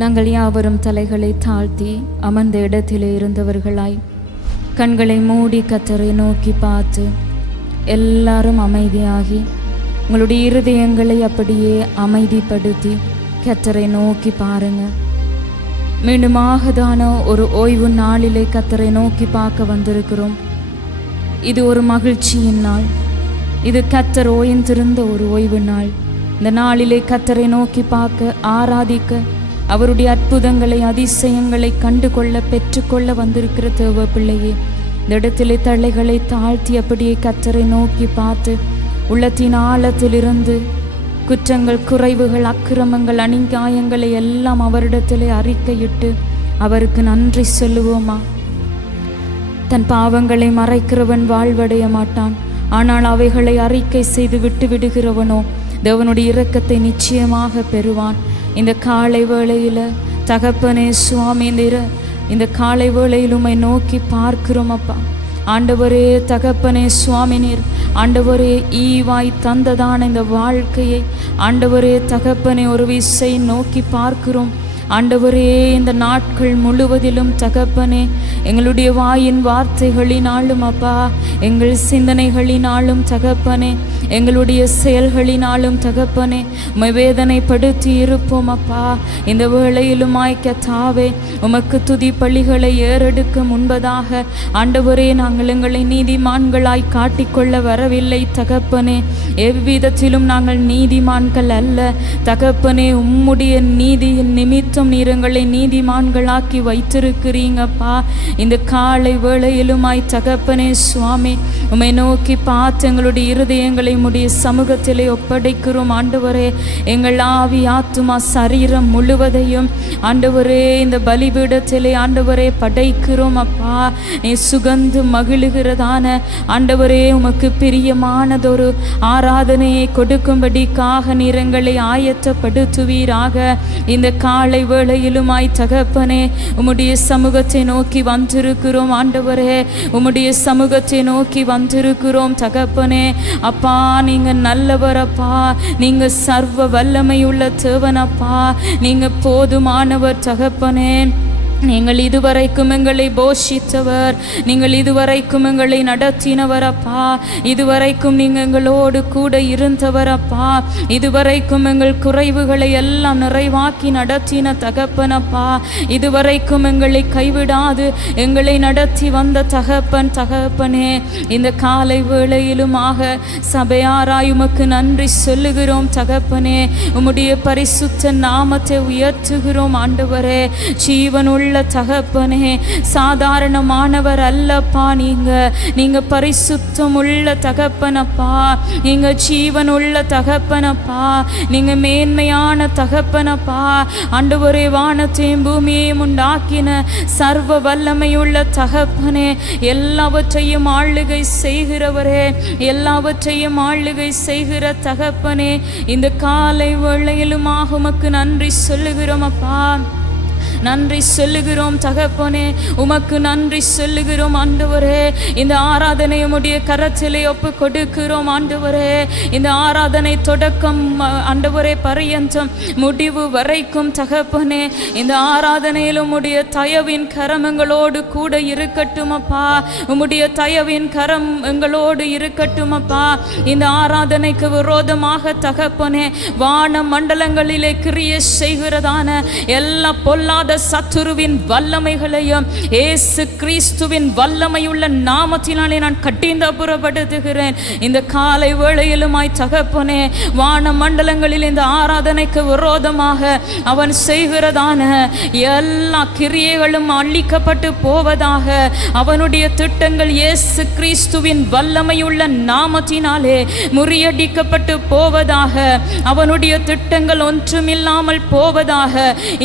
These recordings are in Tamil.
நாங்கள் யாவரும் தலைகளை தாழ்த்தி அமர்ந்த இடத்திலே இருந்தவர்களாய் கண்களை மூடி கர்த்தரை நோக்கி பார்த்து எல்லாரும் அமைதியாகி உங்களுடைய இருதயங்களை அப்படியே அமைதிப்படுத்தி கர்த்தரை நோக்கி பாருங்க. மீண்டுமாகதான ஒரு ஓய்வு நாளிலே கர்த்தரை நோக்கி பார்க்க வந்திருக்கிறோம். இது ஒரு மகிழ்ச்சியின் நாள். இது கர்த்தர் ஓய்ந்திருந்த ஒரு ஓய்வு நாள். இந்த நாளிலே கர்த்தரை நோக்கி பார்க்க, ஆராதிக்க, அவருடைய அற்புதங்களை அதிசயங்களை கண்டு கொள்ள பெற்றுக்கொள்ள வந்திருக்கிற தேவ பிள்ளையே, இந்த இடத்திலே தலைகளை தாழ்த்தி அப்படியே கர்த்தரை நோக்கி பார்த்து உள்ளத்தின் ஆழத்திலிருந்து குற்றங்கள், குறைவுகள், அக்கிரமங்கள், அநியாயங்களை எல்லாம் அவரிடத்திலே அறிக்கையிட்டு அவருக்கு நன்றி சொல்லுவோமா? தன் பாவங்களை மறைக்கிறவன் வாழ்வடைய மாட்டான், ஆனால் அவைகளை அறிக்கை செய்து விட்டு விடுகிறவனோ தேவனுடைய இரக்கத்தை நிச்சயமாக பெறுவான். இந்த காலை வேளையில் தகப்பனே சுவாமி, இந்த காலை வேளையில் உம்மை நோக்கி பார்க்கிறோம் அப்பா. ஆண்டவரே தகப்பனே சுவாமி, நீர் ஆண்டவரே ஈவாய் தந்ததான இந்த வாழ்க்கையை ஆண்டவரே தகப்பனே ஒரு விசை நோக்கி பார்க்கிறோம். ஆண்டவரே இந்த நாட்கள் முழுவதிலும் தகப்பனே எங்களுடைய வாயின் வார்த்தைகளினாலும் அப்பா, எங்கள் சிந்தனைகளினாலும் தகப்பனே, எங்களுடைய செயல்களினாலும் தகப்பனே உம்மை வேதனைப்படுத்தி இருப்போம் அப்பா. இந்த வேளையிலும் கர்த்தாவே உமக்கு துதி பலிகளை ஏறெடுக்க முன்பதாக ஆண்டவரே நாங்கள் எங்களை நீதிமான்களாய் காட்டிக்கொள்ள வரவில்லை தகப்பனே. எவ்விதத்திலும் நாங்கள் நீதிமான்கள் அல்ல தகப்பனே. உம்முடைய நீதியின் நிமித்தம் நீர் எங்களை நீதிமான்களாக்கி வைத்திருக்கிறீங்கப்பா. இந்த காலை வேளையிலும் தகப்பனே சுவாமி உம்மை நோக்கி பார்த்து எங்களுடைய இருதயங்களை உம்முடைய சமூகத்திலே ஒப்படைக்கிறோம் ஆண்டவரே. எங்கள் ஆவி, ஆத்துமா, சரீரம் முழுவதையும் ஆண்டவரே இந்த பலிபீடத்திலே ஆண்டவரே படைக்கிறோம் அப்பா. நீ சுகந்து மகிழுகிறதான ஆண்டவரே உமக்கு பிரியமானதொரு ஆராதனையை கொடுக்கும்படிக்காக நீர் எங்களை ஆயத்தப்படுத்துவீராக. இந்த காலை வேளையிலும் தகப்பனே உம்முடைய சமூகத்தை நோக்கி வந்திருக்கிறோம் ஆண்டவரே. உம்முடைய சமூகத்தை நோக்கி வந்திருக்கிறோம் தகப்பனே. அப்பா நீங்க நல்லவரப்பா, நீங்க சர்வ வல்லமையுள்ள தேவனப்பா, நீங்க போதுமானவர் தகப்பனே. நீங்கள் இதுவரைக்கும் எங்களை போஷித்தவர், நீங்கள் இதுவரைக்கும் எங்களை நடத்தினவர் அப்பா. இதுவரைக்கும் நீங்கள் எங்களோடு கூட இருந்தவர் அப்பா. இதுவரைக்கும் எங்கள் குறைவுகளை எல்லாம் நிறைவாக்கி நடத்தின தகப்பனப்பா. இதுவரைக்கும் எங்களை கைவிடாது எங்களை நடத்தி வந்த தகப்பனே. இந்த காலை வேளையிலும் சபையாராய் உமக்கு நன்றி சொல்லுகிறோம் தகப்பனே. உம்முடைய பரிசுத்த நாமத்தை உயர்த்துகிறோம் ஆண்டவரே. ஜீவனுள்ள தகப்பனே, சாதாரணமானவர் அல்லப்பா. நீங்க பரிசுத்தம் உள்ள தகப்பனப்பா, நீங்க ஜீவன் உள்ள தகப்பனப்பா, நீங்க மேன்மையான தகப்பனப்பா. ஆண்டவரே வானத்தையும் பூமியையும் உண்டாக்கின சர்வ வல்லமையுள்ள தகப்பனே, எல்லாவற்றையும் ஆளுகை செய்கிறவரே, எல்லாவற்றையும் ஆளுகை செய்கிற தகப்பனே. இந்த காலை வேளையிலும் உமக்கு நன்றி சொல்லுகிறோம் அப்பா. நன்றி சொல்லுகிறோம் தகப்பனே, உமக்கு நன்றி சொல்லுகிறோம் ஆண்டவரே. இந்த ஆராதனை உம்முடைய கரத்திலே ஒப்பு கொடுக்கிறோம் ஆண்டவரே. இந்த ஆராதனை தொடக்கம் ஆண்டவரே பரியந்தம் முடிவு வரைக்கும் தகப்பனே, இந்த ஆராதனையில் உம்முடைய தயவின் கரம் எங்களோடு கூட இருக்கட்டும் அப்பா. உம்முடைய தயவின் கரம் எங்களோடு இருக்கட்டும் அப்பா. இந்த ஆராதனைக்கு விரோதமாக தகப்பனே வான மண்டலங்களிலே கிரியை செய்கிறதான எல்லா பொல்லாத சத்துருவின் வல்லமைகளையும் இயேசு கிறிஸ்துவின் வல்லமையுள்ள நாமத்தினாலே நான் கட்டிந்தப்புறப்படுத்துகிறேன். இந்த காலை வேளையிலும் தகப்பனே வான மண்டலங்களில் இந்த ஆராதனைக்கு விரோதமாக அவன் செய்கிறதான எல்லா கிரியைகளும் அழிக்கப்பட்டு போவதாக. அவனுடைய திட்டங்கள் இயேசு கிறிஸ்துவின் வல்லமையுள்ள நாமத்தினாலே முறியடிக்கப்பட்டு போவதாக. அவனுடைய திட்டங்கள் ஒன்றுமில்லாமல் போவதாக.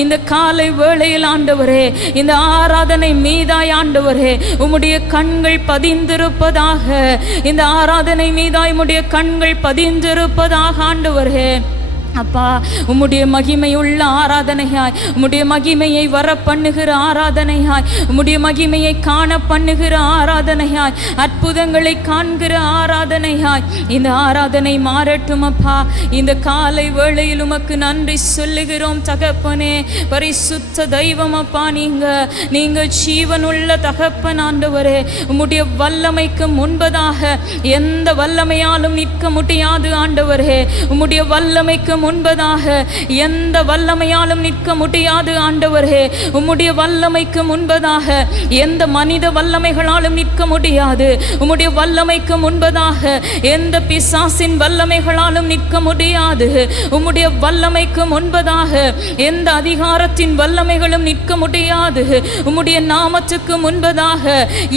இந்த காலை வேளையில் ஆண்டவரே இந்த ஆராதனை மீதாய் ஆண்டவரே உம்முடைய கண்கள் பதிந்திருப்பதாக. இந்த ஆராதனை மீதாய் உம்முடைய கண்கள் பதிந்திருப்பதாக ஆண்டவரே. அப்பா, உம்முடைய மகிமையுள்ள ஆராதனையாய், உம்முடைய மகிமையை வர பண்ணுகிற ஆராதனையாய், உம்முடைய மகிமையை காண பண்ணுகிற ஆராதனையாய், அற்புதங்களை காண்கிற ஆராதனையாய் இந்த ஆராதனை மாறட்டும் அப்பா. இந்த காலை வேளையில் உமக்கு நன்றி சொல்லுகிறோம் தகப்பனே. பரிசுத்த தெய்வம் அப்பா, நீங்க ஜீவனுள்ள தகப்பன் ஆண்டவரே. உம்முடைய வல்லமைக்கு முன்பதாக எந்த வல்லமையாலும் நிற்க முடியாது ஆண்டவரே. உம்முடைய வல்லமைக்கு முன்பதாக எந்த வல்லமையாலும் நிற்க முடியாது ஆண்டவரே. உம்முடைய வல்லமைக்கு முன்பதாக எந்த மனித வல்லமைகளாலும் நிற்க முடியாது. உம்முடைய வல்லமைக்கு முன்பதாக எந்த பிசாசின் வல்லமைகளாலும் நிற்க முடியாது. உம்முடைய வல்லமைக்கு முன்பதாக எந்த அதிகாரத்தின் வல்லமைகளும் நிற்க முடியாது. உம்முடைய நாமத்துக்கு முன்பதாக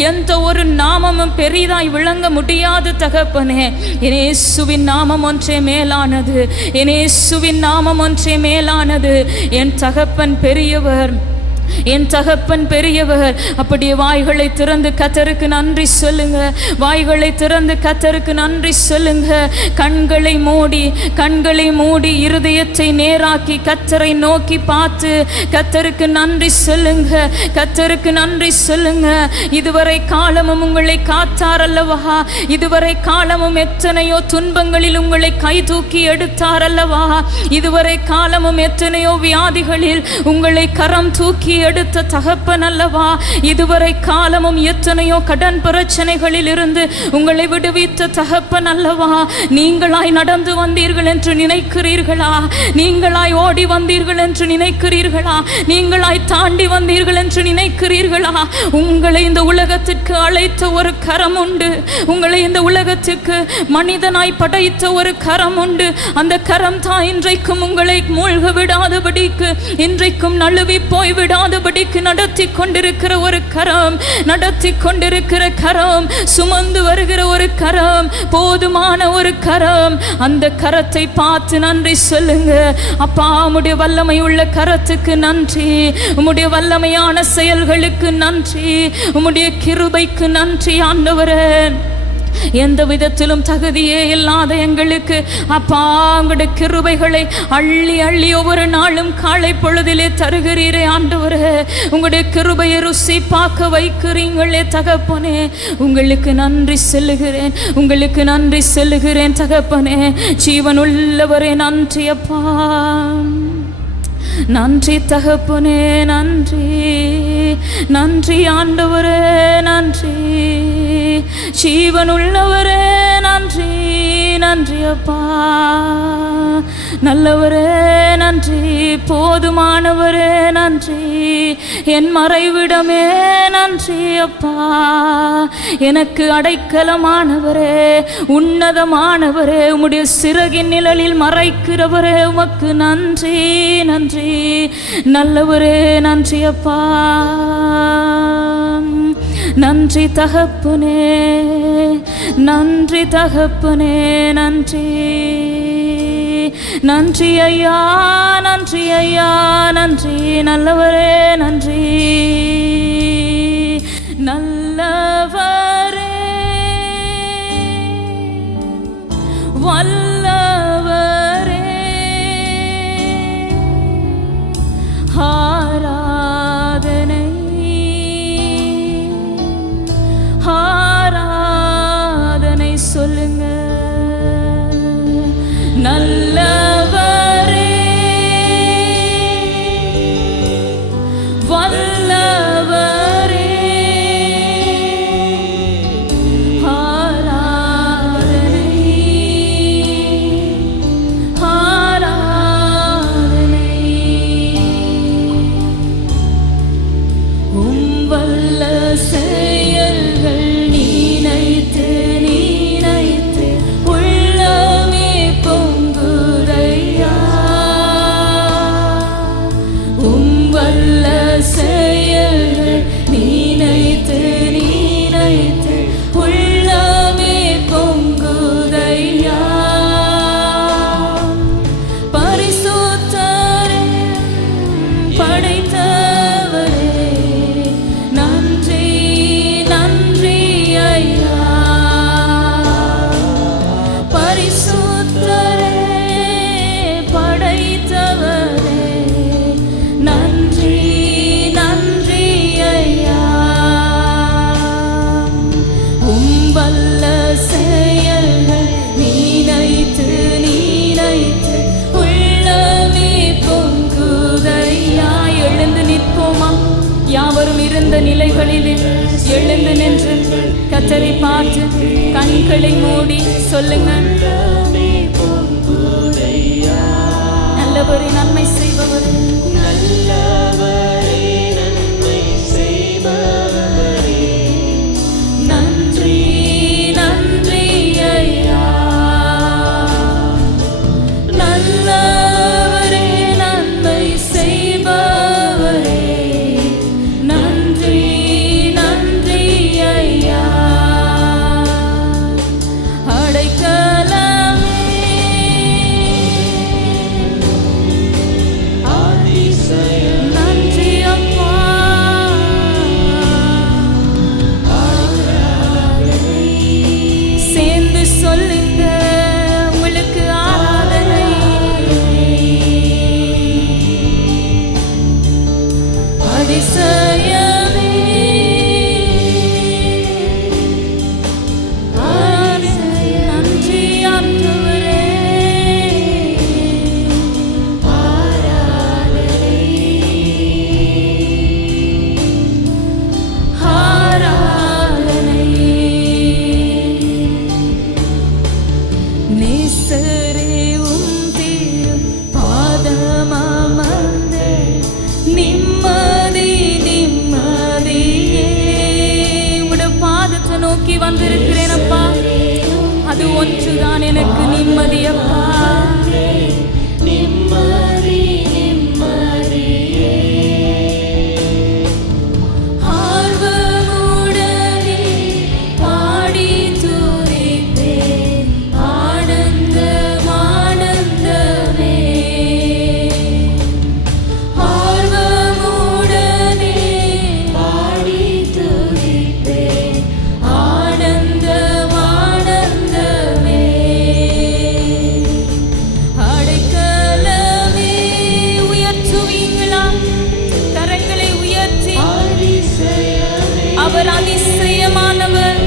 எந்த ஒரு நாமமும் பெரிதாய் விளங்க முடியாது தகப்பனே. இயேசுவின் நாமம் ஒன்றே மேலானது. இயேசுவின் நாமம் ஒன்றே மேலானது. என் தகப்பன் பெரியவர், என் தகப்பன் பெரியவர். அப்படியே வாய்களை திறந்து கர்த்தருக்கு நன்றி சொல்லுங்க. வாய்களை திறந்து கர்த்தருக்கு நன்றி சொல்லுங்க. கண்களை மூடி இருதயத்தை நேராக்கி கர்த்தரை நோக்கி பார்த்து கர்த்தருக்கு நன்றி சொல்லுங்க. கர்த்தருக்கு நன்றி சொல்லுங்க. இதுவரை காலமும் உங்களை காத்தார் அல்லவா? இதுவரை காலமும் எத்தனையோ துன்பங்களில் உங்களை கை தூக்கி எடுத்தார் அல்லவா? இதுவரை காலமும் எத்தனையோ வியாதிகளில் உங்களை கரம் தூக்கி எடுத்த தகப்பன் அல்லவா? இதுவரை காலமும் எத்தனையோ கடன் பிரச்சனைகளில் இருந்து உங்களை விடுவித்த தகப்பன் அல்லவா? நீங்களாய் நடந்து வந்தீர்கள் என்று நினைக்கிறீர்களா? நீங்களாய் ஓடி வந்தீர்கள் என்று நினைக்கிறீர்களா? நீங்களாய் தாண்டி வந்தீர்கள் என்று நினைக்கிறீர்களா? உங்களை இந்த உலகத்திற்கு அழைத்த ஒரு கரம் உண்டு. உங்களை இந்த உலகத்திற்கு மனிதனாய் படைத்த ஒரு கரம் உண்டு. அந்த கரம் தான் இன்றைக்கும் உங்களை மூழ்க விடாதபடிக்கு, இன்றைக்கும் நழுவி போய் விடாதபடிக்கு நடத்தி கொண்டிருக்கிற ஒரு கரம், நடத்தி கொண்டிருக்கிற கரம், சுமந்து வருகிற ஒரு கரம், போதுமான ஒரு கரம். அந்த கரத்தை பார்த்து நன்றி சொல்லுங்க. அப்பா, உம்முடைய வல்லமை உள்ள கரத்துக்கு நன்றி. உம்முடைய வல்லமையான செயல்களுக்கு நன்றி. உம்முடைய கிருபைக்கு நன்றி ஆண்டவரே. எந்த விதத்திலும் தகுதியே இல்லாத எங்களுக்கு அப்பா, உங்களுடைய கிருபைகளை அள்ளி அள்ளி ஒவ்வொரு நாளும் காலை பொழுதிலே தருகிறீரே ஆண்டவரே. உங்களுடைய கிருபையை ருசி பார்க்க வைக்கிறீங்களே தகப்பனே. உங்களுக்கு நன்றி சொல்லுகிறேன். உங்களுக்கு நன்றி சொல்லுகிறேன் தகப்பனே. ஜீவனுள்ளவரே நன்றி அப்பா. நன்றி தகப்பனே. நன்றி நன்றி ஆண்டவரே. நன்றி ஜீவனுள்ளவரே. நன்றி நன்றி அப்பா. நல்லவரே நன்றி. போதுமானவரே நன்றி. என் மறைவிடமே நன்றி அப்பா. எனக்கு அடைக்கலமானவரே, உன்னதமானவரே, உம்முடைய சிறகின் நிழலில் மறைக்கிறவரே, உமக்கு நன்றி நன்றி. நல்லவரே நன்றி அப்பா. நன்றி தகப்பனே. நன்றி தகப்பனே. நன்றி நன்றி ஐயா. நன்றி ஐயா. நன்றி நல்லவரே. நன்றி நல்லவரே. வல்லவரே. ஆராதனை ஆராதனை சொல்லுங்க. நல்லவரே. வல்லவரே. ஆராதனை எந்த நிலைகளிலே எழுந்து நின்று கர்த்தரை பார்த்து கண்களை மூடி சொல்லுங்க. நல்லவரே நன்மை செய்பவரே, நல்லவரே நன்மை செய்பவரே, நன்றி நன்றி ஐயா. நல்லவரே நன்மை செய்பவரே, நன்றி நன்றி ஐயா. நோக்கி வந்திருக்கிறேன் அப்பா, அது ஒன்றுதான் எனக்கு நிம்மதி அப்பா. நிம்மதி நிம்மதியே ஆர்வமுடனே பாடி துதிப்பேன், ஆனந்தம் ஆனந்தமே. ஆர்வமுடனே பாடி துதிப்பேன், ஆனந்தம் ஆனந்தமே. அடைக்கலமே உயர்த்துவீங்களா? கரங்களை உயர்த்தி அவர் அதிசயமானவர்,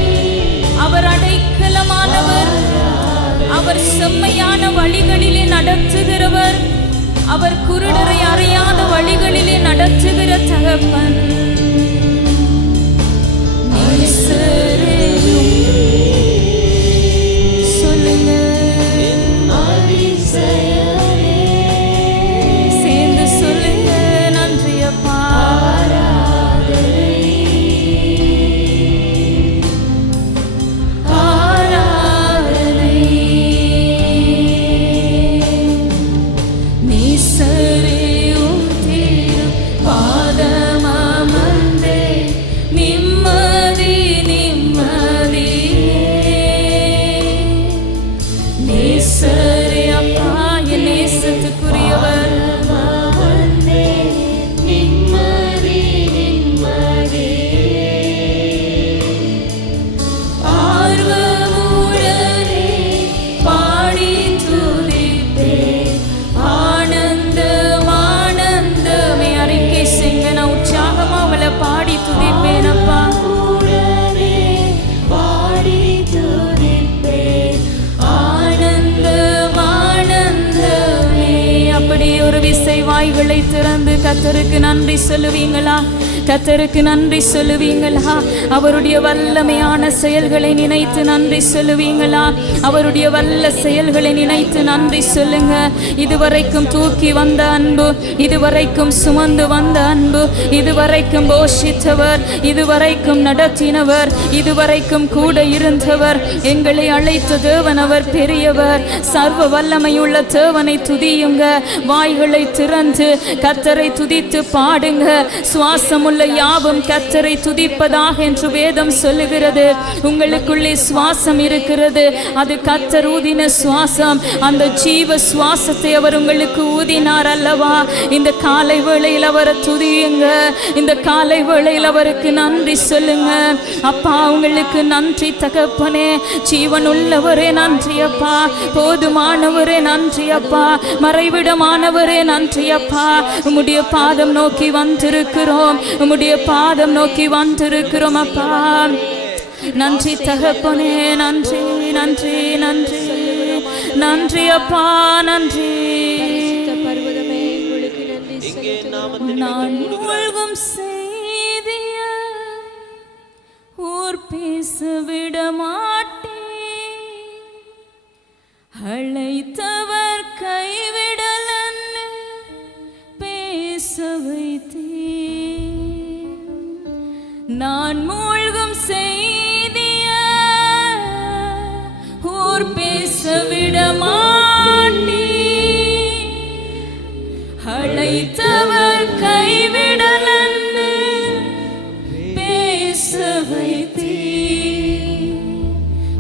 அவர் அடைக்கலமானவர், அவர் செம்மையான வழிகளிலே நடத்துகிறவர், அவர் குருடரை அறியாத வழிகளிலே நடத்துகிற தகப்பன். சொல்லுங்க, சேர்ந்து சொல்லுங்க. நன்றி அப்பா, ஆராதனை. நீசரே உம் திரு பாதமமர்ந்தே, நிம்மதி நிம்மதியே. நேசரே அப்பா, என் நேசத்துக்குரியவர். நிம்மதி நிம்மதியே. ஆர்வமுடனே பாடி துதிப்பேன், ஆனந்தம் ஆனந்தமே. அறிக்கை செய்யுங்க, நான் உற்சாகமா அவளை பாடி துதிப்பேன் அப்பா. பாடி துதிப்பேன், ஆனந்தம் ஆனந்தமே. அப்படி ஒரு விசை வாய்களை திறந்து கர்த்தருக்கு நன்றி சொல்லுவீங்களா? கர்த்தருக்கு நன்றி சொல்லுவீங்களா? அவருடைய வல்லமையான செயல்களை நினைத்து நன்றி சொல்லுவீங்களா? அவருடைய வல்ல செயல்களை நினைத்து நன்றி சொல்லுங்க. இதுவரைக்கும் தூக்கி வந்த அன்பு, இதுவரைக்கும் சுமந்து வந்த அன்பு, இதுவரைக்கும் போஷித்தவர், இதுவரைக்கும் நடத்தினவர், இதுவரைக்கும் கூட இருந்தவர், எங்களை அழைத்த தேவன் அவர் பெரியவர். சர்வ வல்லமையுள்ள தேவனை துதியுங்க. வாய்களை திறந்து கர்த்தரை துதித்து பாடுங்க. சுவாசமுள்ள யாவும் கர்த்தரை துதிப்பதாக என்று வேதம் சொல்லுகிறது. உங்களுக்குள்ளே சுவாசம் இருக்கிறது, அது கர்த்தர் ஊதின சுவாசம். அந்த ஜீவ சுவாசத்தை அவர் உங்களுக்கு ஊதினார் அல்லவா? இந்த காலை வேளையில் அவரை துதியுங்க. இந்த காலை வேளையில் அவருக்கு நன்றி சொல்லுங்க. அப்பா, உங்களுக்கு நன்றி தகப்பனே. ஜீவன் உள்ளவரே நன்றி அப்பா, போதுமானவரே நன்றி அப்பா, மறைவிடமானவரே நன்றி அப்பா. உம்முடைய பாதம் நோக்கி வந்திருக்கிறோம், உம்முடைய பாதம் நோக்கி வந்திருக்கிறோம் அப்பா. நன்றி தகப்பனே, நன்றி நன்றி நன்றி நன்றி அப்பா, நன்றி. நான் மூழ்கும் செய்திய விட மாட்டேன், அழைத்தவர் கைவிடலன்னு பேச வைத்தேன். நான் மூழ்கும் செய்திய ஊர் பேச விட மாட்டேன், அழைத்தவர் கைவிடலன்னு பேச வைத்தேன்.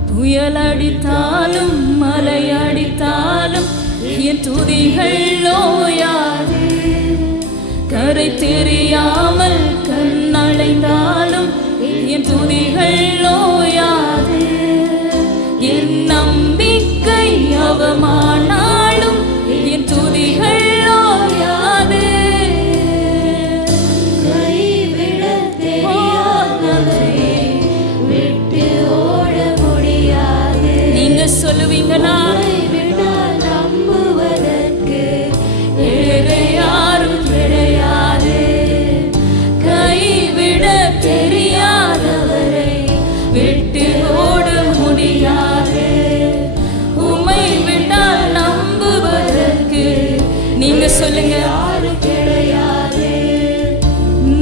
புயல் அடித்தாலும் மலை அடித்தாலும் என் துதிகள் ஓயாது, கரை தெரியாமல் கண்ணடைந்தாலும் என் துதிகள் ஓயாது. என் நம்பிக்கை அவமானாலும் என் துதிகள் ஓயாது. கைவிட தெரியாதவரை விட்டு ஓட முடியாது. நீங்க சொல்லுவீங்களா? நம்புவதற்கு வேறு யாரும் கிடையாது. கைவிட தெரியாதவரை விட்டு ஓட முடியாது. உம்மை விட்டால் நம்புவதற்கு நீங்க சொல்லுங்க, யாரும் கிடையாது.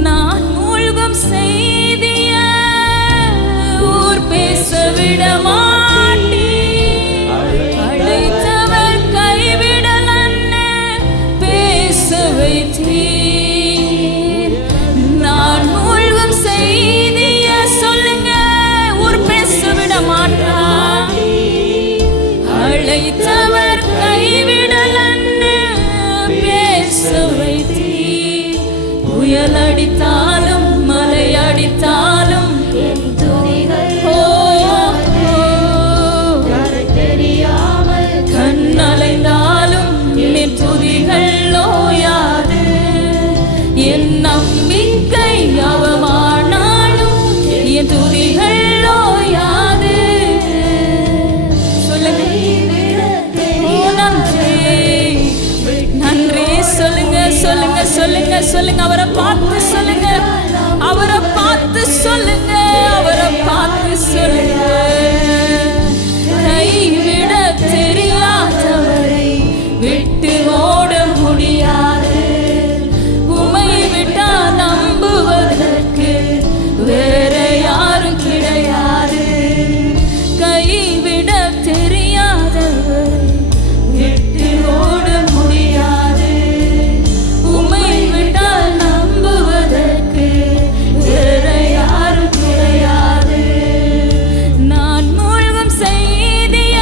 நான் மூழ்கும் செய்திய ஊர் பேச விட மாட்டேன், அழைத்தவர் கைவிடலன்னு பேச வைத்தீர். நான் மூழ்கும் செய்திய சொல்லுங்க, ஊர் பேச விட மாட்டான், அழைத்தவர் கைவிடலன்னு பேச வைத்தீர். புயல் அடித்தாலும் மலை அடித்தாலும் என் துதிகள் ஓ, கரை தெரியாமல் கண்ணலைந்தாலும் என் துதிகள் ஓயாது. என் நம்பிக்கை அவமானாலும் என் துதிகள் ஓயாது. சொல்லுங்க, ஓ நன்றி நன்றி. சொல்லுங்க சொல்லுங்க சொல்லுங்க சொல்லுங்க, அவரை பார்த்து சொல்லுங்க, அவரை பார்த்து சொல்லுங்க, அவரை பார்த்து சொல்லுங்க. கைவிட தெரியாதவரை விட்டு ஓட முடியாது. உம்மை விட்டா நம்புவதற்கு வேற யாரும் கிடையாது. கைவிட தெரியாதவரை விட்டு ஓட முடியாது. உம்மை விட்டால் நம்புவதற்கு வேற யாரும் கிடையாது. நான் மூழ்கும் செய்திய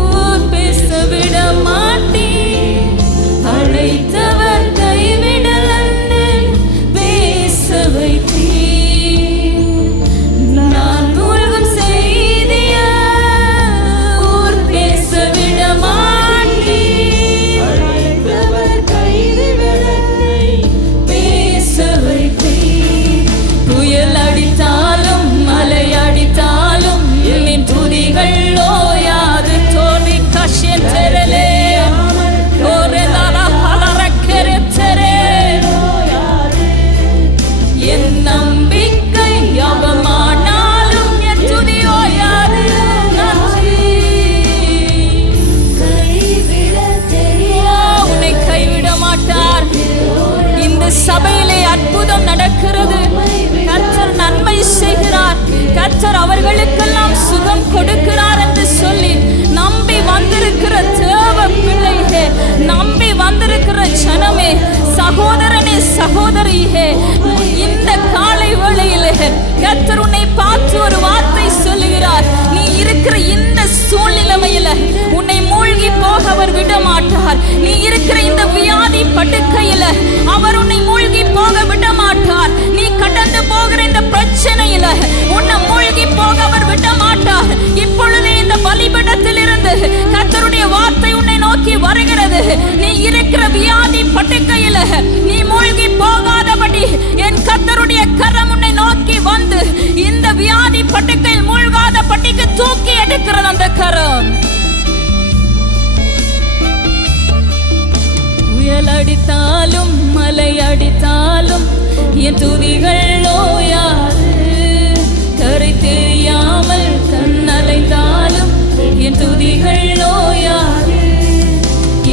ஊர் பேச விட மாட்டேன், அழைத்தவர் கைவிடலன்னு பேச வைத்தீர். நான் மூழ்கும் செய்திய ஊர் பேச விட மாட்டேன், அழைத்தவர் கைவிடலை பேச வைத்தீர். புயல் அடித்தாலும் மலை அடித்தாலும் என் துதிகள் ஓயாது. தோல்வி கஷ்யம் தெரலே ஒரு பலரக்கெரே. என் நம்பிக்கை அவமானாலும் என் துதி ஓயாது. நன்றி. கைவிட தெரியாத உன்னை கைவிட மாட்டார். இந்த சபையிலே அற்புதம் நடக்கிறது. கர்த்தர் நன்மை செய்கிறார். கர்த்தர் அவர்களுக்கெல்லாம் சுகம் கொடுக்கிறார் என்று சொல்லி நம்பி வந்திருக்கிற தேவ பிள்ளையே, நம்பி வந்திருக்கிற ஜனமே, சகோதரனே சகோதரியே, இந்த காலை வேளையிலே கர்த்தர் உன்னை பார்த்து ஒரு வார்த்தை சொல்லுகிறார். நீ இருக்கிற இந்த சூழ்நிலைமையில உன்னை மூழ்கி போக அவர் விட மாட்டார். நீ இருக்கிற இந்த வியாதி படுக்கையில அவர் உன்னை மூழ்கி போக விட மாட்டார். நீ கடந்து போகிற இந்த பிரச்சனையில உன்னை மூழ்கி போக அவர் விட மாட்டார். இப்பொழுது இந்த பலிபீடத்தில் இருந்து கர்த்தருடைய வார்த்தை உன்னை நோக்கி வருகிறது. நீ இருக்கிற வியாதி படுக்கையில நீ மூழ்கி போகாதபடி என் கர்த்தருடைய கரம் உன்னை நோக்கி வந்து இந்த வியாதி படுக்கையில் மூழ்காதபடிக்கு தூக்கி எடுக்கிறது அந்த கரம். புயல் அடித்தாலும் மலை அடித்தாலும் என் துதிகள் ஓயாது. கரை தெரியாமல் கண்ணலைந்தாலும் என் துதிகள் ஓயாது.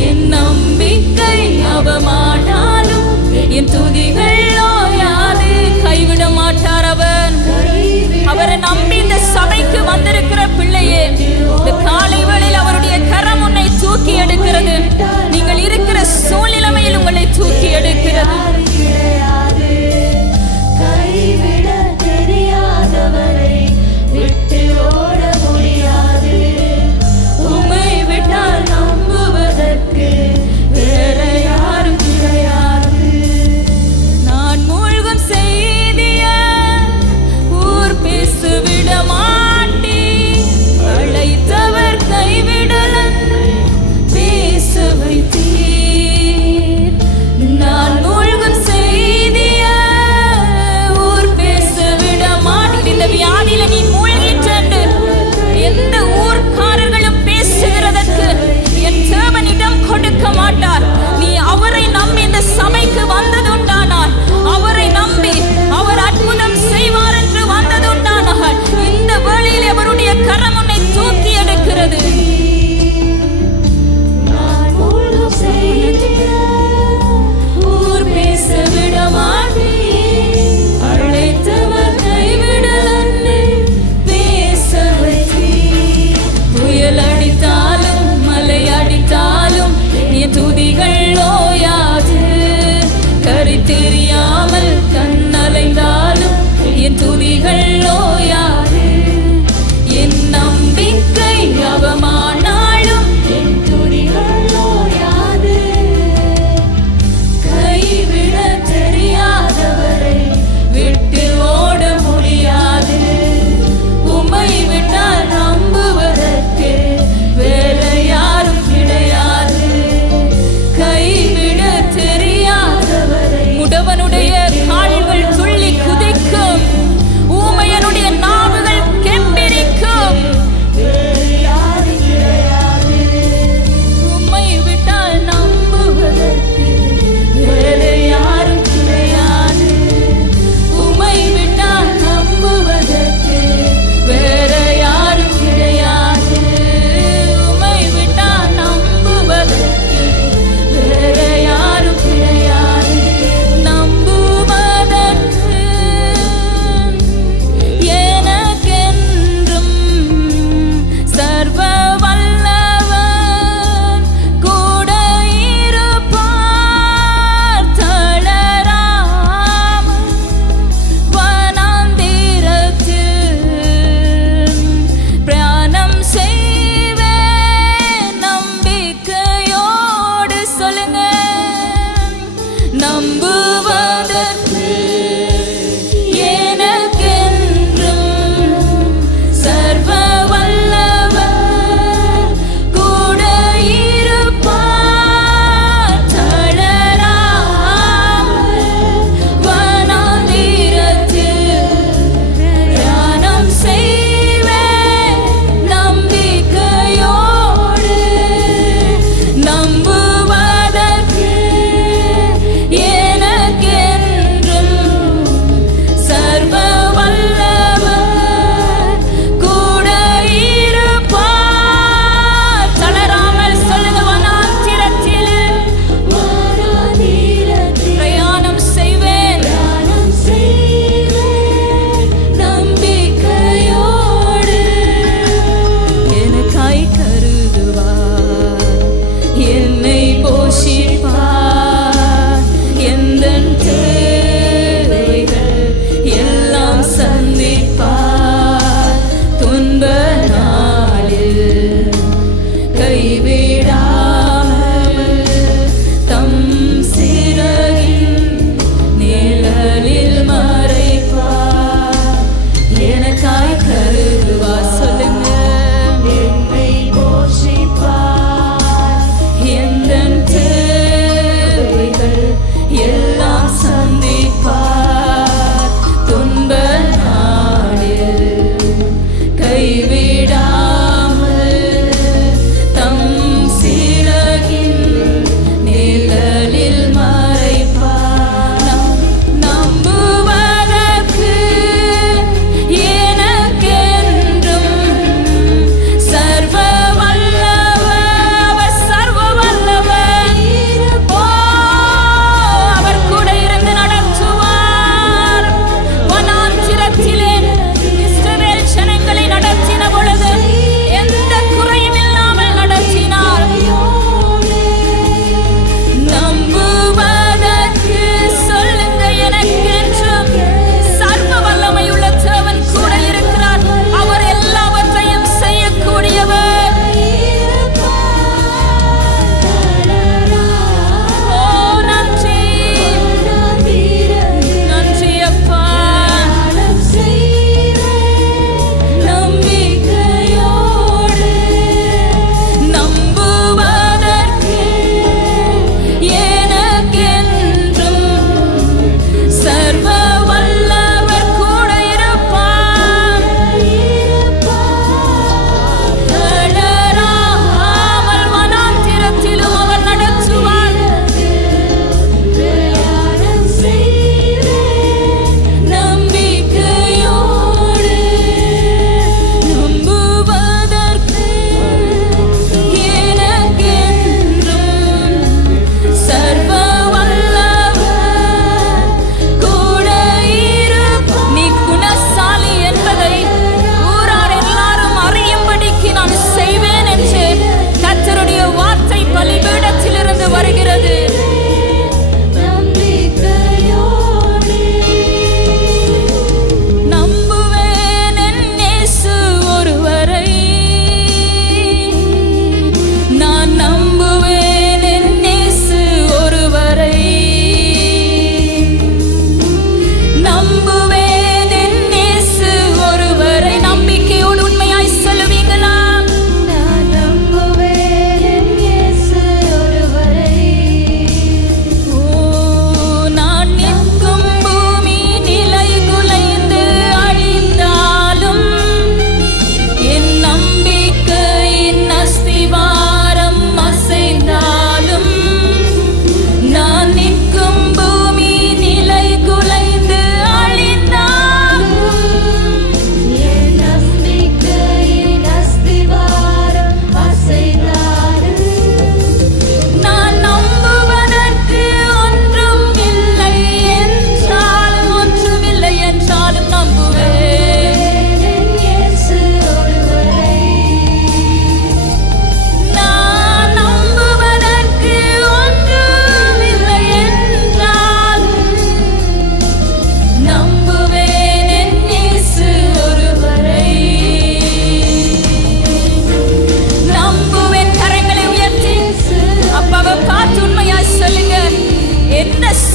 என் நம்பிக்கை அவமானாலும் என் துதிகள் ஓயாது. கைவிட மாட்டார் அவர். அவரை நம்பி இந்த சபைக்கு வந்திருக்கிற பிள்ளையே, இந்த காலை வேளையில் அவருடைய கரம் உன்னை தூக்கி எடுக்கிறது. நீங்கள் இருக்கிற சூழ்நிலைமையில் உங்களை தூக்கி எடுக்கிறது. கைவிட தெரியாதவரை விட்டு ஓட முடியாது. உம்மை விட்டால் நம்புவதற்கு வேற யாரும் கிடையாது. நான் மூழ்கும் செய்திய ஊர் பேசுவிட மாட்டே, அழைத்தவர் கைவிடலன் பேச வைத்தீர். நான் மூழ்கும் செய்திய ஊர் பேசவிட மாட்டேன். இந்த வியாதியில நீ மூழ்கிட்டு எந்த ஊர்க்காரர்களும் பேசுகிறதற்கு என் தேவனிடம் கொடுக்க மாட்டார். நீ அவரை நம்பி இந்த சபைக்கு வந்ததுண்டானால், அவரை நம்பி அவர் அற்புதம் செய்வார் என்று வந்ததுண்டானால், இந்த வேளையில் அவருடைய கரம் உன்னை தூக்கி எடுக்கிறது. நான் மூழ்கும் செய்திய ஊர் பேச விட மாட்டேன். அழைத்தவர் கைவிடலன்னை பேச வைத்தீர். புயல் அடித்தாலும் மலை அடித்தாலும் என் துதிகள் ஓயாது. கரை தெரியாமல் கண்ணலைந்தாலும் என் துதிகள் ஓயாது. என் நம்பிக்கை அவமானாலும் என் துதிகள் ஓயாது. கைவிட தெரியாதவரை விட்டு ஓட முடியாது. உம்மை விட்டால் நம்புவதற்கு வேற யாரும் கிடையாது. கைவிட தெரியாதவரை முடவனுடைய கால்கள் துள்ளி குதிக்கும், ஊமையனுடைய நாவுகள் கெம்பிரிக்கும். வேறு யாரும் கிடையாது. உம்மை விட்டால் நம்புவதற்கு வேற யாரும் கிடையாது. உம்மை விட்டால் நம்புவதற்கு வேற யாரும் கிடையாது. உம்மை விட்டால் நம்புவதற்கு வேற யாரும் கிடையாது. நம்புவதற்கு எனக்கென்றும் சர்வ வல்லவர் கூட இருப்பார். தளராமல் வனாந்திரத்தில் பிரயாணம் செய்வேன் நம்பிக்கையோடு. சொல்லுங்க, நம்புவதற்கு எனக்கென்றும் சர்வ வல்லவர் கூட இருப்பார். தளராமல் வனாந்திரத்தில் பிரயாணம் செய்வேன் நம்பிக்கையோடு. நம்புவதற்கு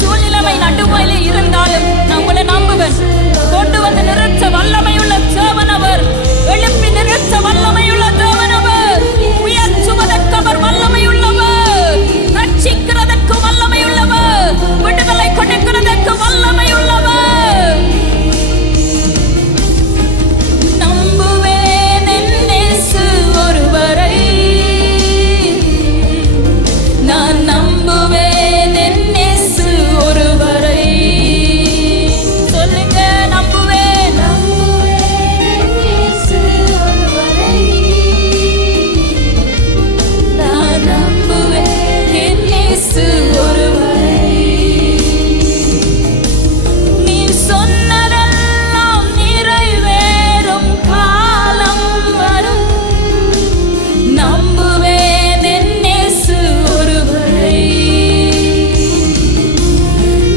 சூழ்நிலைமை நடுவாயிலே இருந்தாலும் நான் உங்களை நம்புவேன். கொண்டு வந்து நிறுத்த வல்லமையுள்ள தேவன் அவர். எழுப்பி நிறுத்த வல்லமையுள்ள தேவன் அவர். உயர்த்துவதற்கு அவர் வல்லமையுள்ளவர். ரட்சிக்கிறதற்கு வல்லமையுள்ளவர். விடுதலை கொடுக்கிறதற்கு வல்லமையுள்ளவர். நம்புவேன் என் இயேசு ஒருவரை. நான் நம்புவேன் என் இயேசு ஒருவரை. சொல்லுங்க, நம்புவேன். நான் நம்புவேன் என் இயேசு ஒருவரை. நீ சொன்னதெல்லாம் நிறைவேறும் காலம் வரும். நம்புவேன் என் இயேசு ஒருவரை.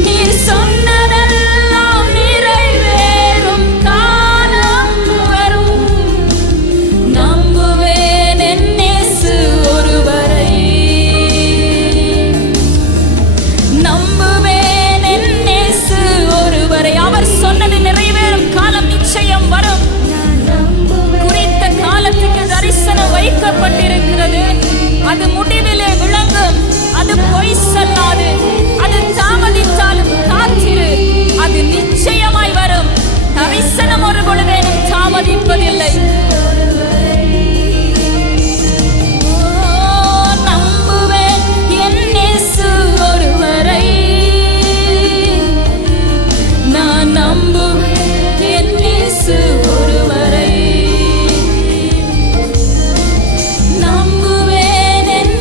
நீ சொன்னதெல்லாம் நிறைவேறும் காலம் வரும். நம்புவேன் என் இயேசு ஒருவரை. நம்புவேன் என் இயேசு ஒருவரை. அவர் சொன்னது நிறைவேறும் காலம் நிச்சயம் வரும். குறித்த காலத்துக்கு தரிசனம் வைக்கப்பட்டிருக்கிறது. அது முடிவிலே விளங்கும். அது பொய் சொல்லாது. அது தாமதித்தாலும் காத்திரு. அது நிச்சயமாய் வரும். தரிசனம் ஒரு பொழுதேனும் தாமதிப்பதில்லை. நம்புவேன் என் இயேசு ஒருவரை. நான் நம்புவேன் என் இயேசு ஒருவரை. நம்புவேன் என்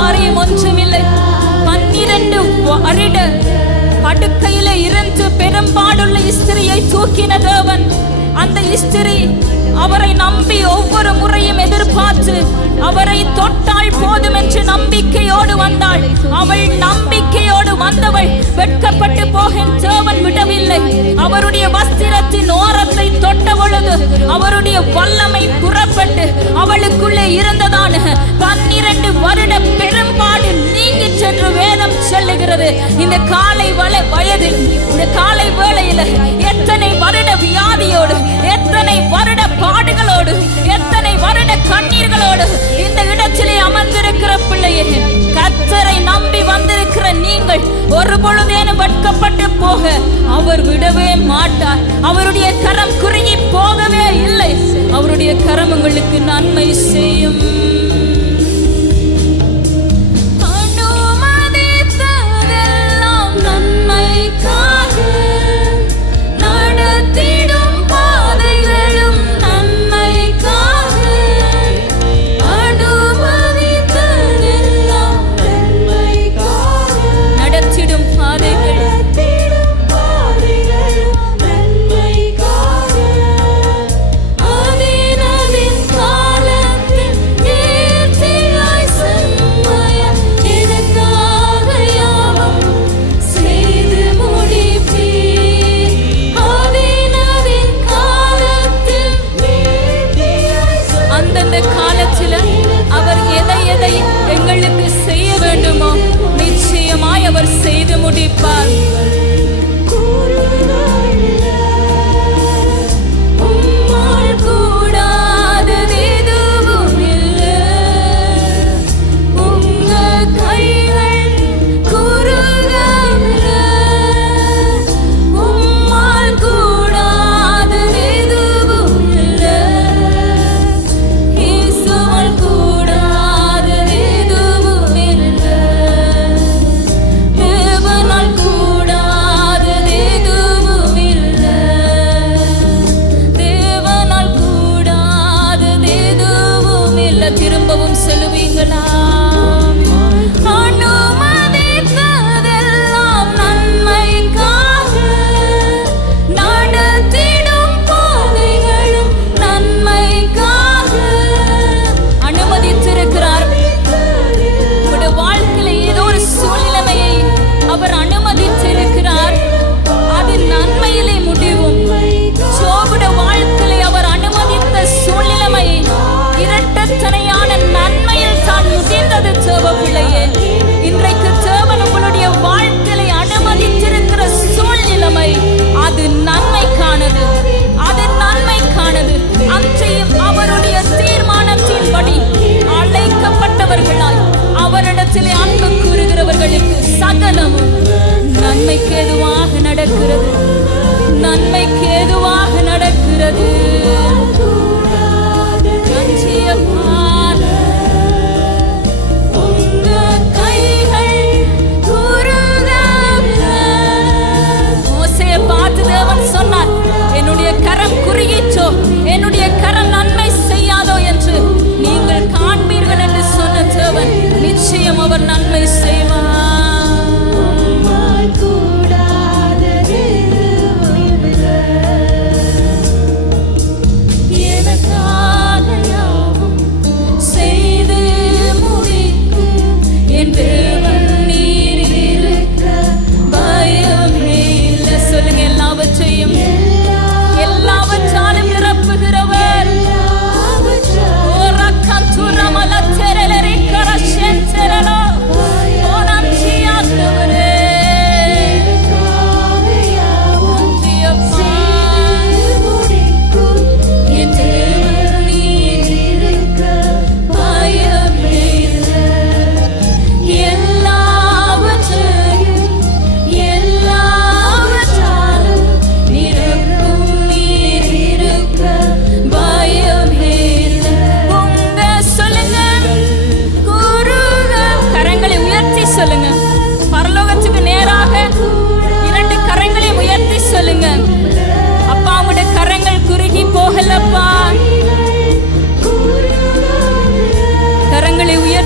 காரியம் ஒன்றுமில்லை. 12 வருட படுக்கையில இருந்து பெரும்பாடுள்ள ஸ்திரியை தூக்கின தேவன், அந்த ஸ்திரி அவரை நம்பி ஒவ்வொரு முறையும் எதிர்பார்த்து அவரை தொட்டால் போதும் என்று நம்பிக்கையோடு வந்தாள். அவள் நம்பிக்கையோடு வந்தவள் வெட்கப்பட்டு போக தேவன் விடவில்லை. அவருடைய வஸ்திரத்தின் ஓரத்தை தொட்ட பொழுது அவருடைய வல்லமை புறப்பட்டு அவளுக்குள்ளே இருந்ததான 12 வருட பெரும்பாடு நீங்கி சென்று வேதம் சொல்லுகிறது. இந்த காலை வயதில், இந்த காலை வேளையில எத்தனை வருட வியாதியோடு, எத்தனை வருட பாடுகளோடு, எத்தனை வருட கண்ணீர்களோடு இந்த இடத்திலே அமர்ந்திருக்கிற பிள்ளையே, கர்த்தரை நம்பி வந்திருக்கிற நீங்கள் ஒரு பொழுதேனும் வெட்கப்பட்டு போக அவர் விடவே மாட்டார். அவருடைய கரம் குறுகி போகவே இல்லை. அவருடைய கரம் உங்களுக்கு நன்மை செய்யும். நடத்திடும் பாதைகளும் நன்மைக்காக.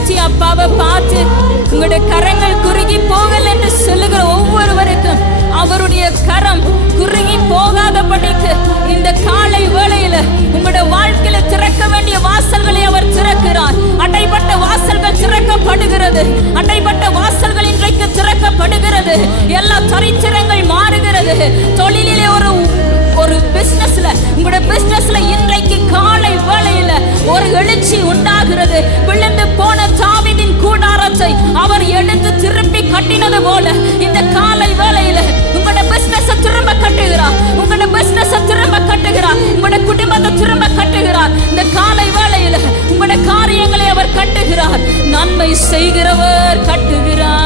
உயர்த்தி அப்பாவை பார்த்து உங்களுடைய கரங்கள் குறுகி போகல் என்று சொல்லுகிற ஒவ்வொருவருக்கும் அவருடைய கரம் குறுகி போகாதபடிக்கு இந்த காலை வேளையில உங்களுடைய வாழ்க்கையில திறக்க வேண்டிய வாசல்களை அவர் திறக்கிறார். அடைபட்ட வாசல்கள் திறக்கப்படுகிறது. அடைபட்ட வாசல்கள் இன்றைக்கு திறக்கப்படுகிறது. எல்லா சரித்திரங்கள் மாறுகிறது. தொழிலிலே ஒரு பிசினஸ்ல உங்களுடைய பிசினஸ்ல இன்றைக்கு காலை வேளையில ஒரு எழுச்சி உண்டாகிறது. விழுந்து போன தாவீதின் கூடாரத்தை அவர் எடுத்து திருப்பி கட்டினது போல இந்த காலை வேளையில உங்களுடைய பிசினஸ் திரும்ப கட்டுகிறார். உங்களுடைய பிசினஸ் திரும்ப கட்டுகிறார். உங்களுடைய குடும்பத்தை திரும்ப கட்டுகிறார். இந்த காலை வேளையில உங்களுடைய காரியங்களை அவர் கட்டுகிறார். நன்மை செய்கிறவர் கட்டுகிறார்.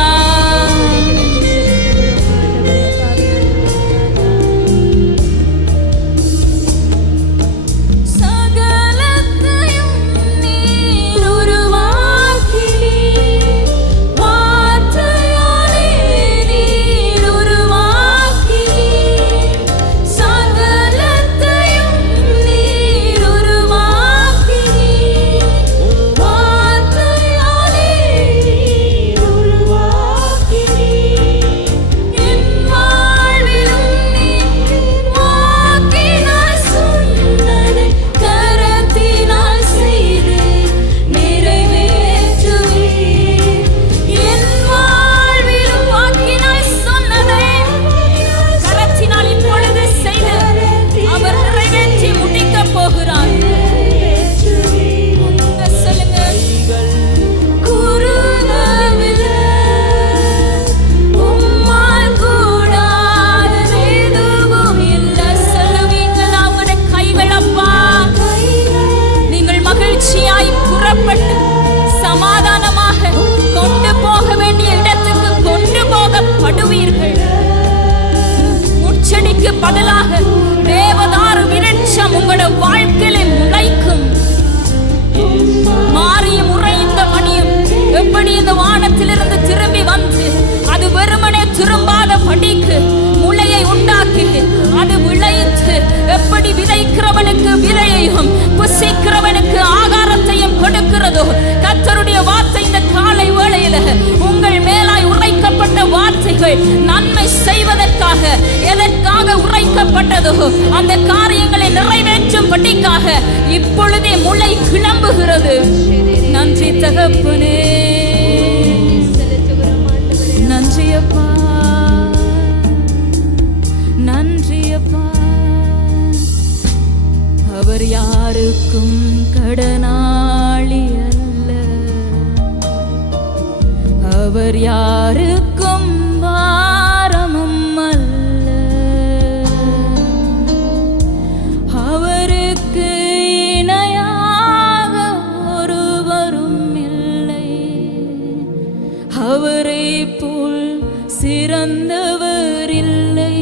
பதிலாக தேவதாரு விருட்சம் உங்களோட வாழ்க்கையில முளைக்கும். மாறியும் உறைந்த மணியும் எப்படி இந்த வானத்திலிருந்து திரும்பி வந்து அது வெறுமனே திரும்பாத படிக்கு முளையை உண்டாக்கி அது விளைத்து எப்படி விதைக்கிறவனுக்கு விதையையும் புசிக்கிறவனுக்கு ஆகாரத்தையும் கொடுக்கிறதோ கர்த்தருடைய வார்த்தை இந்த காலை வேளையில உங்கள் மேலாய் உரைக்கப்பட்ட வார்த்தைகள் நன்மை செய்வதற்காக எதற்காக உரைக்கப்பட்டதோ அந்த காரியங்களை நிறைவேற்றும் படிக்காக இப்பொழுதே முளை கிளம்புகிறது. நன்றி தகப்பனே, நன்றி அப்பா, நன்றி அப்பா. அவர் யாருக்கும் கடனாளி அல்ல. அவர் யாருக்கும் பாரமும் அல்ல. அவருக்கு இணையாக ஒருவரும் இல்லை. அவரை போல் சிறந்தவர் இல்லை.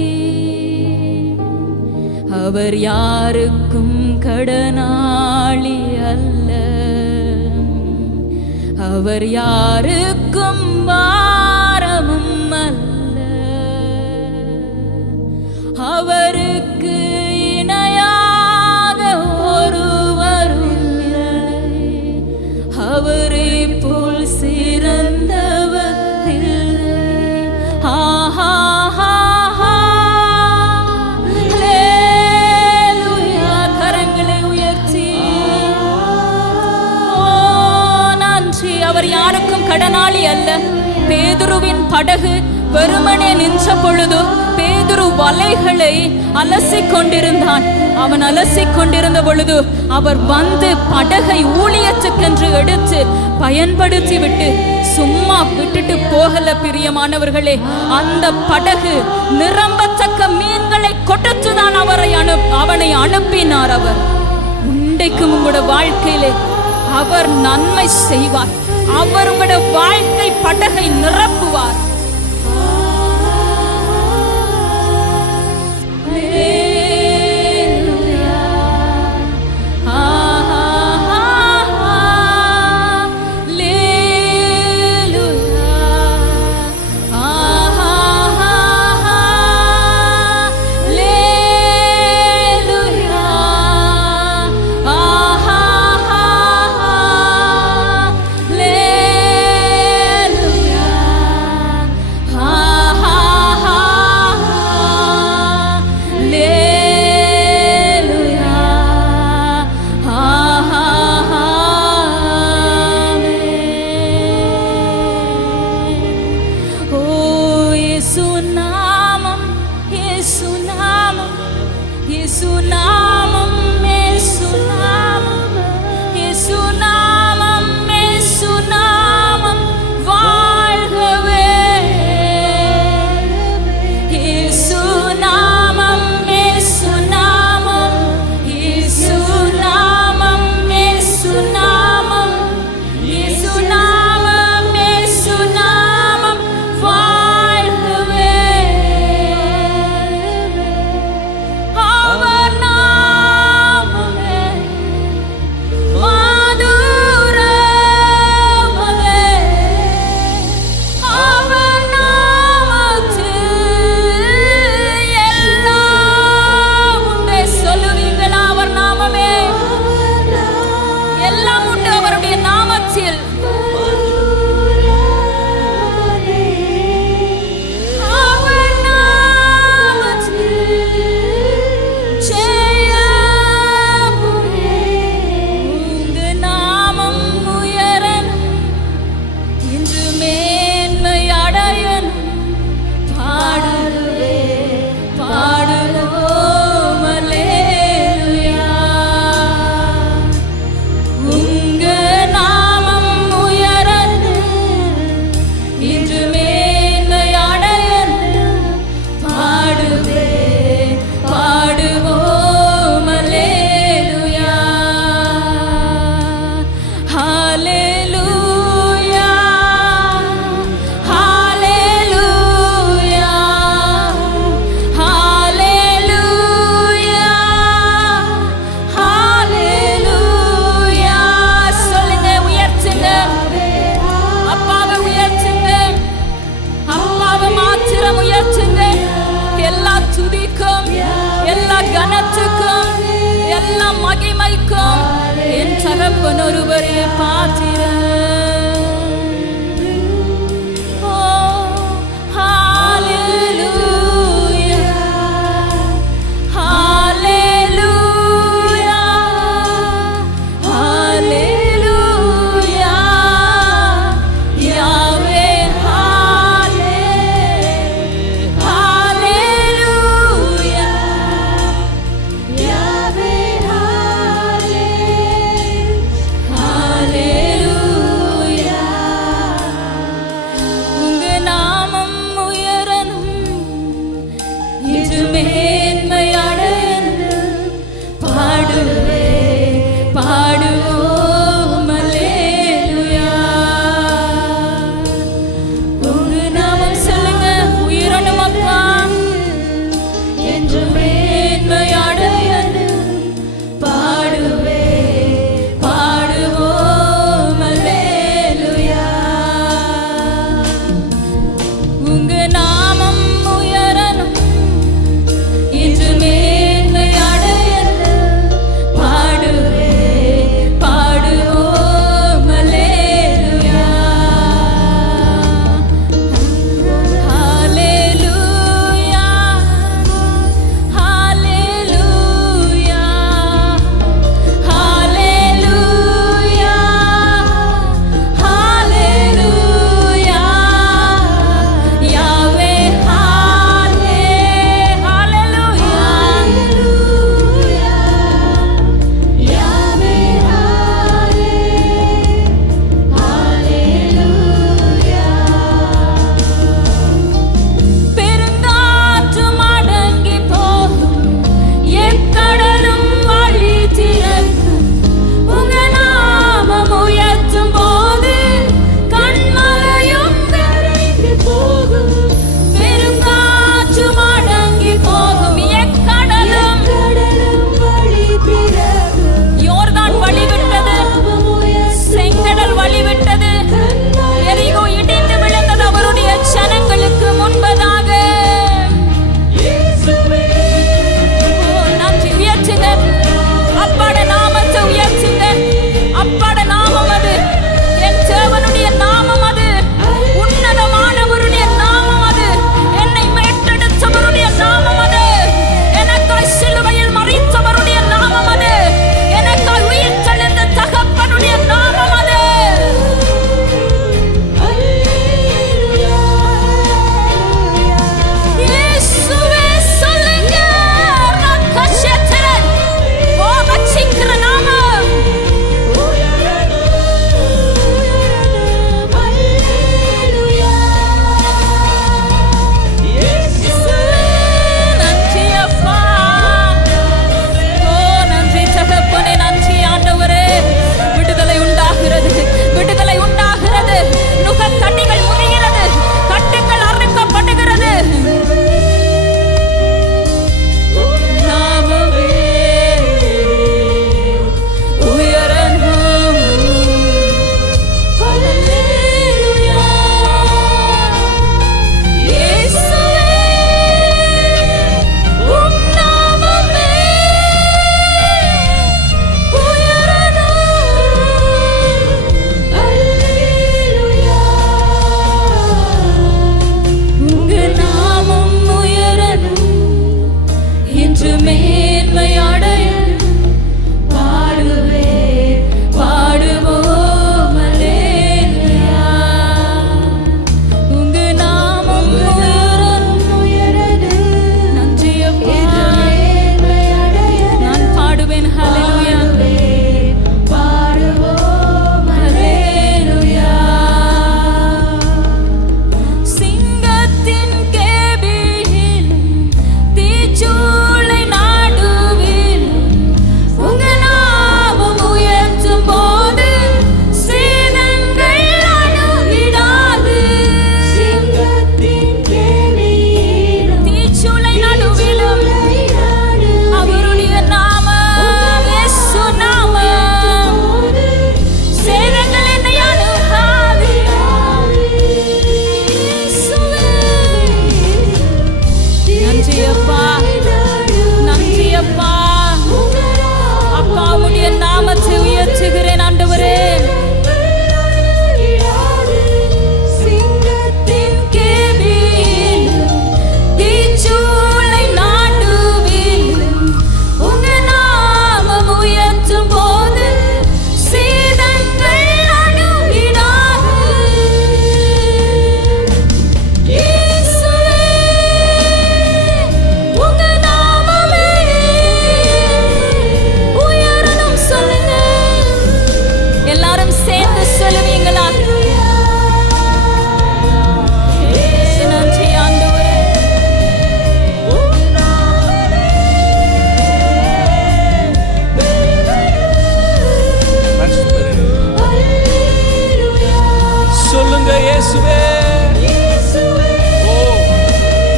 அவர் யாருக்கும் கடனாளி அல்ல. அவர் யாருக்கும் பாரமும் அல்ல. அவருக்கு இணையாக ஒருவரும் இல்லை. அவரை போல் சிறந்தவர் இல்லை. ஆஹா அவர் யாருக்கும் கடனாளி அல்ல. பேதுருவின் படகு வெறுமனே நின்ற பொழுது பேதுரு வலைகளை அலசிக் கொண்டிருந்தான். அவன் அலசிக் கொண்டிருந்த பொழுது அவர் வந்து படகை ஊழியத்துக்கென்று எடுத்து பயன்படுத்தி விட்டு சும்மா விட்டுட்டு போகல. பிரியமானவர்களே, அந்த படகு நிரம்பத்தக்க மீன்களை கொடுத்துதான் அவனை அனுப்பினார். அவர் இன்றைக்கும் உங்களோட வாழ்க்கையிலே அவர் நன்மை செய்வார். அவர் உங்களுடைய வாழ்க்கை படகை நிரப்புவார். Hallelujah. தேவன் ஒருவரே பாத்திரம். ஓ ஹalleluya ஹalleluya ஹalleluya யாவே ஹalleluya யாவே ஹalleluya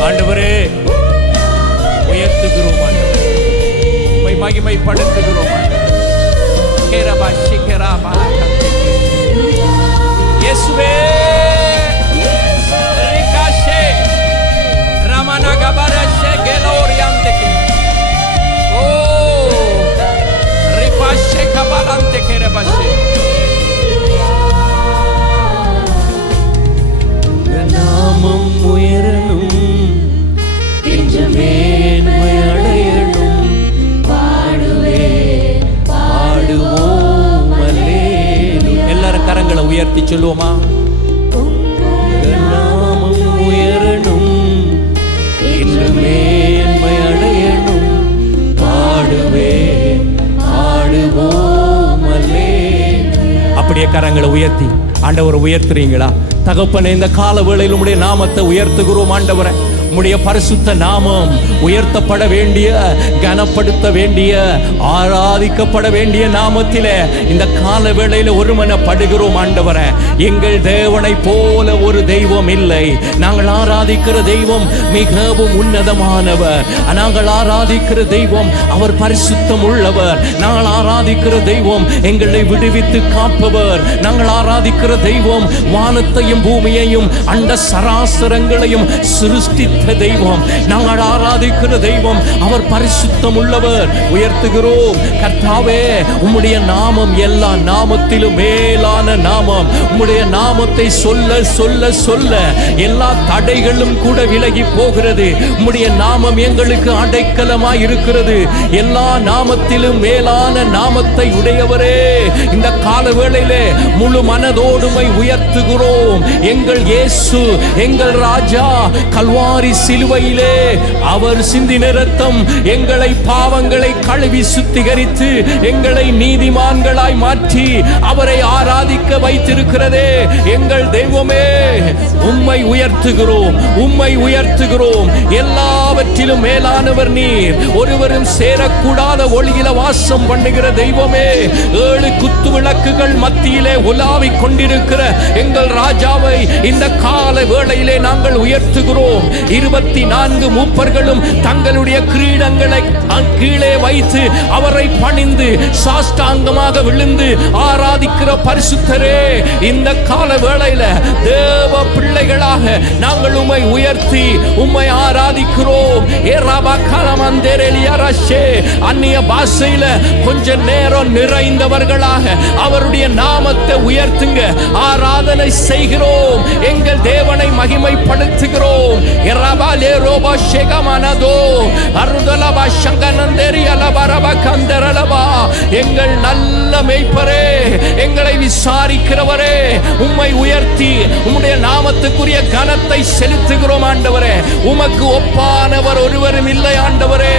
ஆண்டவரே உயர்த்துகிறோம், ஆண்டவரே உம்மை மகிமைப்படுத்துகிறோம். இயேசுவே ரிகாஷே ரமனா கபரஷே கெலோரியாந்தே ஓ ரிபாஷே கபலந்தே கெரபாஷே நாமம் உயரணும் என்று மேன்மை அடையணும் பாடுவே பாடுவோம் அல்லேலூயா. எல்லாரும் கரங்களை உயர்த்தி சொல்லுவோமா? நாமம் உயரணும் என்று மேன்மை அடையணும் பாடுவே பாடுவோம் அல்லேலூயா. அப்படியே கரங்களை உயர்த்தி ஆண்டவரை உயர்த்துறீங்களா? தகப்பனே, இந்த கால வேளையில் உம்முடைய நாமத்தை உயர்த்துகிறோம். ஆண்டவரே, உம்முடைய பரிசுத்த நாமம் உயர்த்தப்பட வேண்டிய, கனப்படுத்த வேண்டிய, ஆராதிக்கப்பட வேண்டிய நாமத்திலே இந்த கால வேளையில ஒருமனப்படுகிறோம். ஆண்டவரே, எங்கள் தேவனை போல ஒரு தெய்வம் இல்லை. நாங்கள் ஆராதிக்கிற தெய்வம் மிகவும் உன்னதமானவர். நாங்கள் ஆராதிக்கிற தெய்வம் அவர் பரிசுத்தம் உள்ளவர். நாங்கள் ஆராதிக்கிற தெய்வம் எங்களை விடுவித்து காப்பவர். நாங்கள் ஆராதிக்கிற தெய்வம் வானத்தையும் பூமியையும் அண்ட சராசரங்களையும் சிருஷ்டித்த தெய்வம். நாங்கள் ஆராதிக்கிற தெய்வம் அவர் பரிசுத்தம் உள்ளவர். உயர்த்துகிறோம் கர்த்தாவே, உம்முடைய நாமம் எல்லா நாமத்திலும் மேலான நாமம். உம்முடைய நாமத்தை சொல்ல சொல்ல சொல்ல எல்லா தடைகளும் கூட விலகி போகிறது. உம்முடைய நாமம் எங்களுக்கு அடைக்கலமாய் இருக்கிறது. எல்லா நாமத்திலும் மேலான நாமத்தை உடையவரே, இந்த கால வேளையிலே முழு மனதோடுமை உயர்த்துகிறோம். எங்கள் இயேசு, எங்கள் ராஜா, கல்வாரி சிலுவையிலே அவர் சிந்தின இரத்தம் எங்களை பாவங்களை கழுவி சுத்திகரித்து எங்களை நீதிமான்களாய் மாற்றி அவரை ஆராதிக்க வைத்திருக்கிறதே. எங்கள் தெய்வமே, உம்மை உயர்த்துகிறோம், உம்மை உயர்த்துகிறோம். எல்லாவற்றிலும் மேலானவர் நீர். ஒருவரும் சேரக்கூடாத ஒளியில வாசம் பண்ணுகிற தெய்வமே, 7 குத்து விளக்குகள் மத்தியிலே உலாவிக் கொண்டிருக்கிற எங்கள் ராஜாவை இந்த கால வேளையிலே நாங்கள் உயர்த்துகிறோம். 24 மூப்பர்களும் தங்களுடைய கிரீடங்களை கீழே வைத்து அவரை பணிந்து சாஷ்டாங்கமாக விழுந்து ஆராதிக்கிற பரிசுத்தரே, இந்த கால வேளையில தேவ பிள்ளைகளாக நாங்கள் உம்மை உயர்த்தி உம்மை ஆராதிக்கிறோம். அந்நிய பாஷையில கொஞ்ச நேரம் நிறைந்தவர்களாக அவருடைய நாமத்தை உயர்த்துங்க. ஆராதனை செய்கிறோம், எங்கள் தேவனை மகிமைப்படுத்துகிறோம். எங்கள் நல்ல மேய்ப்பரே, எங்களை விசாரிக்கிறவரே, உம்மை உயர்த்தி உம்முடைய நாமத்துக்குரிய கனத்தை செலுத்துகிறோம். ஆண்டவரே, உமக்கு ஒப்பானவர் ஒருவரும் இல்லை. ஆண்டவரே,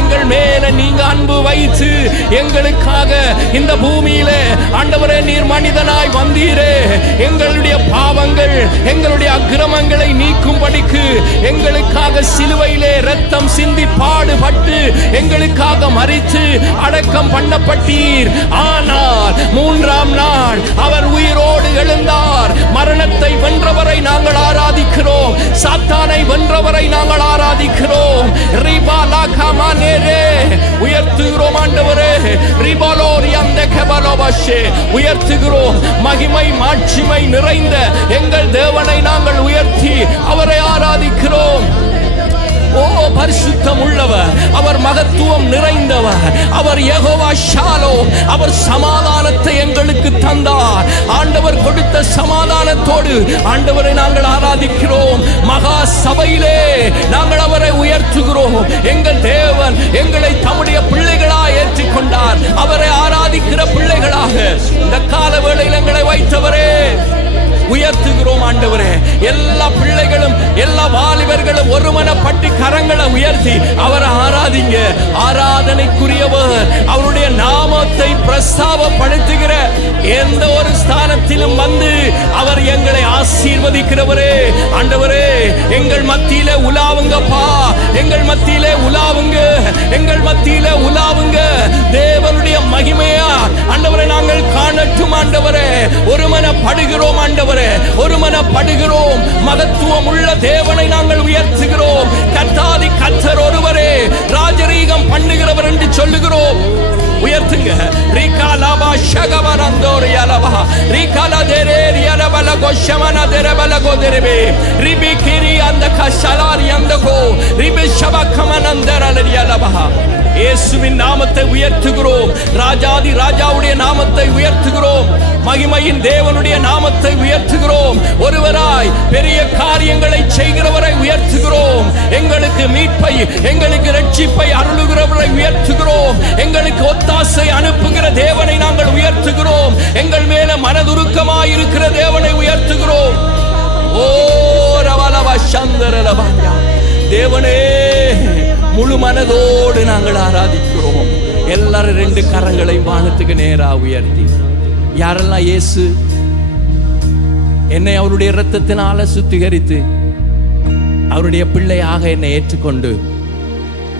எங்கள் மேல நீங்க அன்பு வைத்து எங்களுக்காக இந்த பூமியிலே ஆண்டவரே நீர் மனிதனாய் வந்தீரே. எங்களுடைய பாவங்கள், எங்களுடைய அக்கிரமங்களை நீக்கும்படிக்கு எங்களுக்காக சிலுவையிலே இரத்தம் சிந்தி பாடுபட்டு எங்களுக்காக மரித்து அடக்கம் பண்ணப்பட்டீர். ஆனால் 3ஆம் நாள் அவர் உயிரோடு எழுந்தார். மரணத்தை வென்றவரை நாங்கள் ஆராதிக்கிறோம். சாத்தானை வென்றவரை நாங்கள் ஆராதிக்கிறோம். உயர்த்துகிறோம் ஆண்டவரே. உயர்த்துகிறோம். மகிமை மாட்சிமை நிறைந்த எங்கள் தேவனை நாங்கள் உயர்த்தி அவரை ஆராதிக்கிறோம். ஓ, பரிசுத்தம் உள்ளவர், அவர் மகத்துவம் நிறைந்தவர், அவர் யெகோவா ஷாலோம். அவர் சமாதானத்தை எங்களுக்கு தந்தார். ஆண்டவர் கொடுத்த சமாதானத்தோடு ஆண்டவரை நாங்கள் ஆராதிக்கிறோம். மகா சபையிலே நாங்கள் அவரை உயர்த்துகிறோம். எங்கள் தேவன் எங்களை தம்முடைய பிள்ளைகளாக ஏற்றுக்கொண்டார். அவரை ஆராதிக்கிற பிள்ளைகளாக இந்த கால வேளையில் எங்களை வைத்தவரே உயர்த்துகிறோம். ஆண்டவரே, எல்லா பிள்ளைகளும் எல்லா வாலிபர்களும் ஒருமனப்பட்டு கரங்களை உயர்த்தி அவரை ஆராதிங்க. ஆராதனைக்குரியவர், அவருடைய நாமத்தை பிரஸ்தாபப்படுத்துகிற எந்த ஒரு ஸ்தானத்திலும் வந்து அவர் எங்களை ஆசீர்வதிக்கிறவரே. ஆண்டவரே, எங்கள் மத்தியிலே உலாவுங்கப்பா, எங்கள் மத்தியிலே உலாவுங்க, எங்கள் மத்தியிலே உலாவுங்க. தேவனுடைய மகிமையா ஆண்டவரை நாங்கள் காணட்டும். ஆண்டவரே, ஒருமனப்படுகிறோம். ஆண்டவரே, ஒருமனப்படுகிறோம். மகத்துவம் உள்ள தேவனை நாங்கள் உயர்த்துகிறோம். shagavanandori alaba rikala dereri alabala goshamana derebala goderebe ribikiri andaka shalari andako ribishabakamanandara alaba இயேசுவின் நாமத்தை உயர்த்துகிறோம். ராஜாதி ராஜாவுடைய நாமத்தை உயர்த்துகிறோம். மகிமையின் தேவனுடைய நாமத்தை உயர்த்துகிறோம். ஒருவராய் பெரிய காரியங்களை செய்கிறவரை உயர்த்துகிறோம். எங்களுக்கு மீட்பை, எங்களுக்கு ரட்சிப்பை அருளுகிறவரை உயர்த்துகிறோம். எங்களுக்கு ஒத்தாசை அனுப்புகிற தேவனை நாங்கள் உயர்த்துகிறோம். எங்கள் மேல மனதுருக்கமாய் இருக்கிற தேவனை உயர்த்துகிறோம். ஓ ரவலவ சந்தரலவ தேவனே, முழு மனதோடு நாங்கள் ஆராதிக்கிறோம். எல்லாரும் 2 கரங்களை வானத்துக்கு நேரா உயர்த்தி, யாரெல்லாம் இயேசு என்னை அவருடைய இரத்தத்தினால சுத்திகரித்து அவருடைய பிள்ளையாக என்னை ஏற்றுக்கொண்டு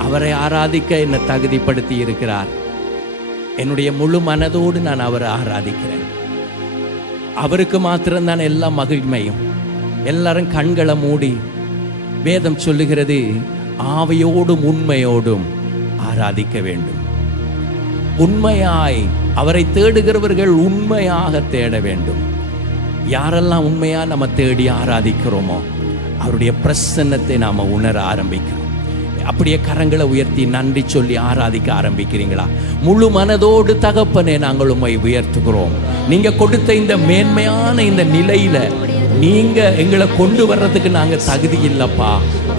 அவரை ஆராதிக்க என்னை தகுதிப்படுத்தி இருக்கிறார், என்னுடைய முழு மனதோடு நான் அவரை ஆராதிக்கிறேன். அவருக்கு மாத்திரம்தான் எல்லா மகிழ்மையும். எல்லாரும் கண்களை மூடி, வேதம் சொல்லுகிறது ஆவியோடும் உண்மையோடும் ஆராதிக்க வேண்டும். உண்மையாய் அவரை தேடுகிறவர்கள் உண்மையாக தேட வேண்டும். யாரெல்லாம் உண்மையா நம்ம தேடி ஆராதிக்கிறோமோ அவருடைய பிரசன்னத்தை நாம உணர ஆரம்பிக்கிறோம். அப்படியே கரங்களை உயர்த்தி நன்றி சொல்லி ஆராதிக்க ஆரம்பிக்கிறீங்களா? முழு மனதோடு தகப்பனே நாங்கள் உம்மை உயர்த்துகிறோம். நீங்க கொடுத்த இந்த மேன்மையான இந்த நிலையில நீங்க எங்களை கொண்டு வர்றதுக்கு நாங்க தகுதி இல்லப்பா.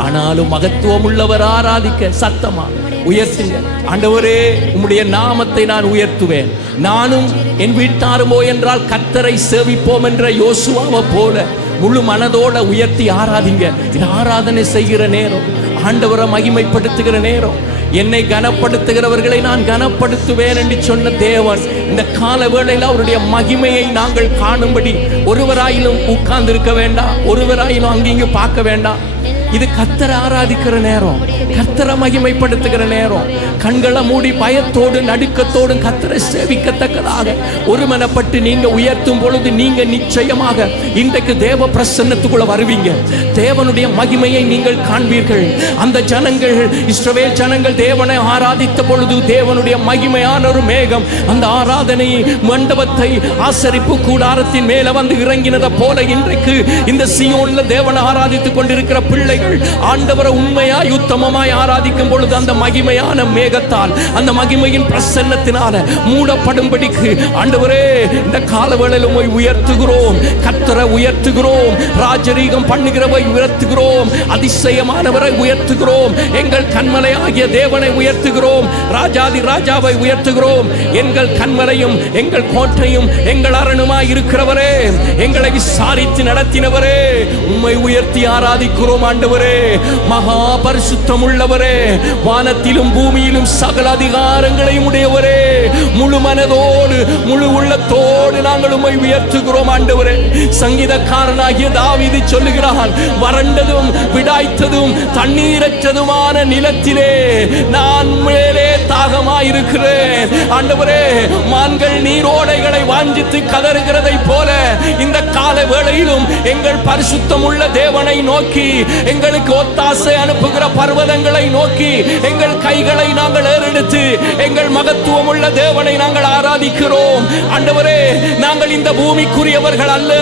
ஆனாலும் மகத்துவம் உள்ளவர் ஆராதிக்க சத்தமா உயர்த்துங்க. ஆண்டவரே, உம்முடைய நாமத்தை நான் உயர்த்துவேன். நானும் என் வீட்டாருமோ என்றால் கர்த்தரை சேவிப்போம் என்ற யோசுவாவை போல முழு மனதோட உயர்த்தி ஆராதிங்க. இது ஆராதனை செய்கிற நேரம், ஆண்டவரை மகிமைப்படுத்துகிற நேரம். என்னை கனப்படுத்துகிறவர்களை நான் கனப்படுத்துவேன் என்று சொன்ன தேவன் இந்த கால வேளையில் அவருடைய மகிமையை நாங்கள் காணும்படி ஒருவராயிலும் உட்கார்ந்து இருக்க வேண்டாம், ஒருவராயிலும் அங்கிங்கு பார்க்க வேண்டாம். இது கர்த்தரை ஆராதிக்கிற நேரம், கர்த்தரை மகிமைப்படுத்துகிற நேரம். கண்களை மூடி பயத்தோடு நடுக்கத்தோடு கர்த்தரை சேவிக்கத்தக்கதாக ஒருமனப்பட்டு நீங்க உயர்த்தும் பொழுது நீங்க நிச்சயமாக இன்றைக்கு தேவ பிரசன்னத்துக்குள்ள வருவீங்க. தேவனுடைய மகிமையை நீங்கள் காண்பீர்கள். அந்த ஜனங்கள், இஸ்ரவேல் ஜனங்கள் தேவனை ஆராதித்த பொழுது தேவனுடைய மகிமையான ஒரு மேகம் அந்த ஆராதனை மண்டபத்தை ஆசரிப்பு கூடாரத்தின் மேல வந்து இறங்கினதை போல இன்றைக்கு இந்த சீயோன்ல தேவனை ஆராதித்துக் கொண்டிருக்கிற பிள்ளைகள் ஆண்டவரை உண்மையாய் உத்தமமாய் ஆராதிக்கும் பொழுது அந்த மகிமையான மேகத்தால், அந்த மகிமையின் பிரசன்னத்தினால மூடப்படும்படிக்கு ஆண்டவரே இந்த காலவேளையில் உம்மை உயர்த்துகிறோம். கர்த்தரை உயர்த்துகிறோம். ராஜரீகம் பண்ணுகிறவை உயர்த்துகிறோம். அதிசயமானவரை உயர்த்துகிறோம். எங்கள் கண்மலை ஆகிய தேவனை உயர்த்துகிறோம். ராஜாதி ராஜாவை உயர்த்துகிறோம். எங்கள் கண்மலையும் எங்கள் கோட்டையும் எங்கள் அரணுமாய் இருக்கிறவரே, எங்களை விசாரித்து நடத்தினவரே, உம்மை உயர்த்தி ஆராதிக்கிறோம். ஆண்டவரே, மகா பரிசுத்தம் உள்ளவரே, வானத்திலும் பூமியிலும் சகல அதிகாரங்களையும் உடையவரே, முழு மனதோடு முழு உள்ளத்தோடு நாங்கள் உம்மை உயர்த்துகிறோம். ஆண்டவரே, சங்கீதக்காரனாகிய தாவீது சொல்லுகிறான், வறண்டதும் விடாய்த்ததும் தண்ணீரற்றதுமான நிலத்திலே நான் மேலே தாகமாயிருக்கிறேன். ஆண்டவரே, மான்கள் நீரோடைகளை வாஞ்சித்து கதறுகிறதை போல இந்த கால வேளையிலும் எங்கள் பரிசுத்தம் உள்ள தேவனை நோக்கி, எங்களுக்கு ஒத்தாசை அனுப்புகிற பர்வதங்களை நோக்கி எங்கள் கைகளை நாங்கள் ஏறெடுத்து எங்கள் மகத்துவம் உள்ள தேவனை நாங்கள் ஆராதிக்கிறோம். ஆண்டவரே, நாங்கள் இந்த பூமிக்குரியவர்கள் அல்ல,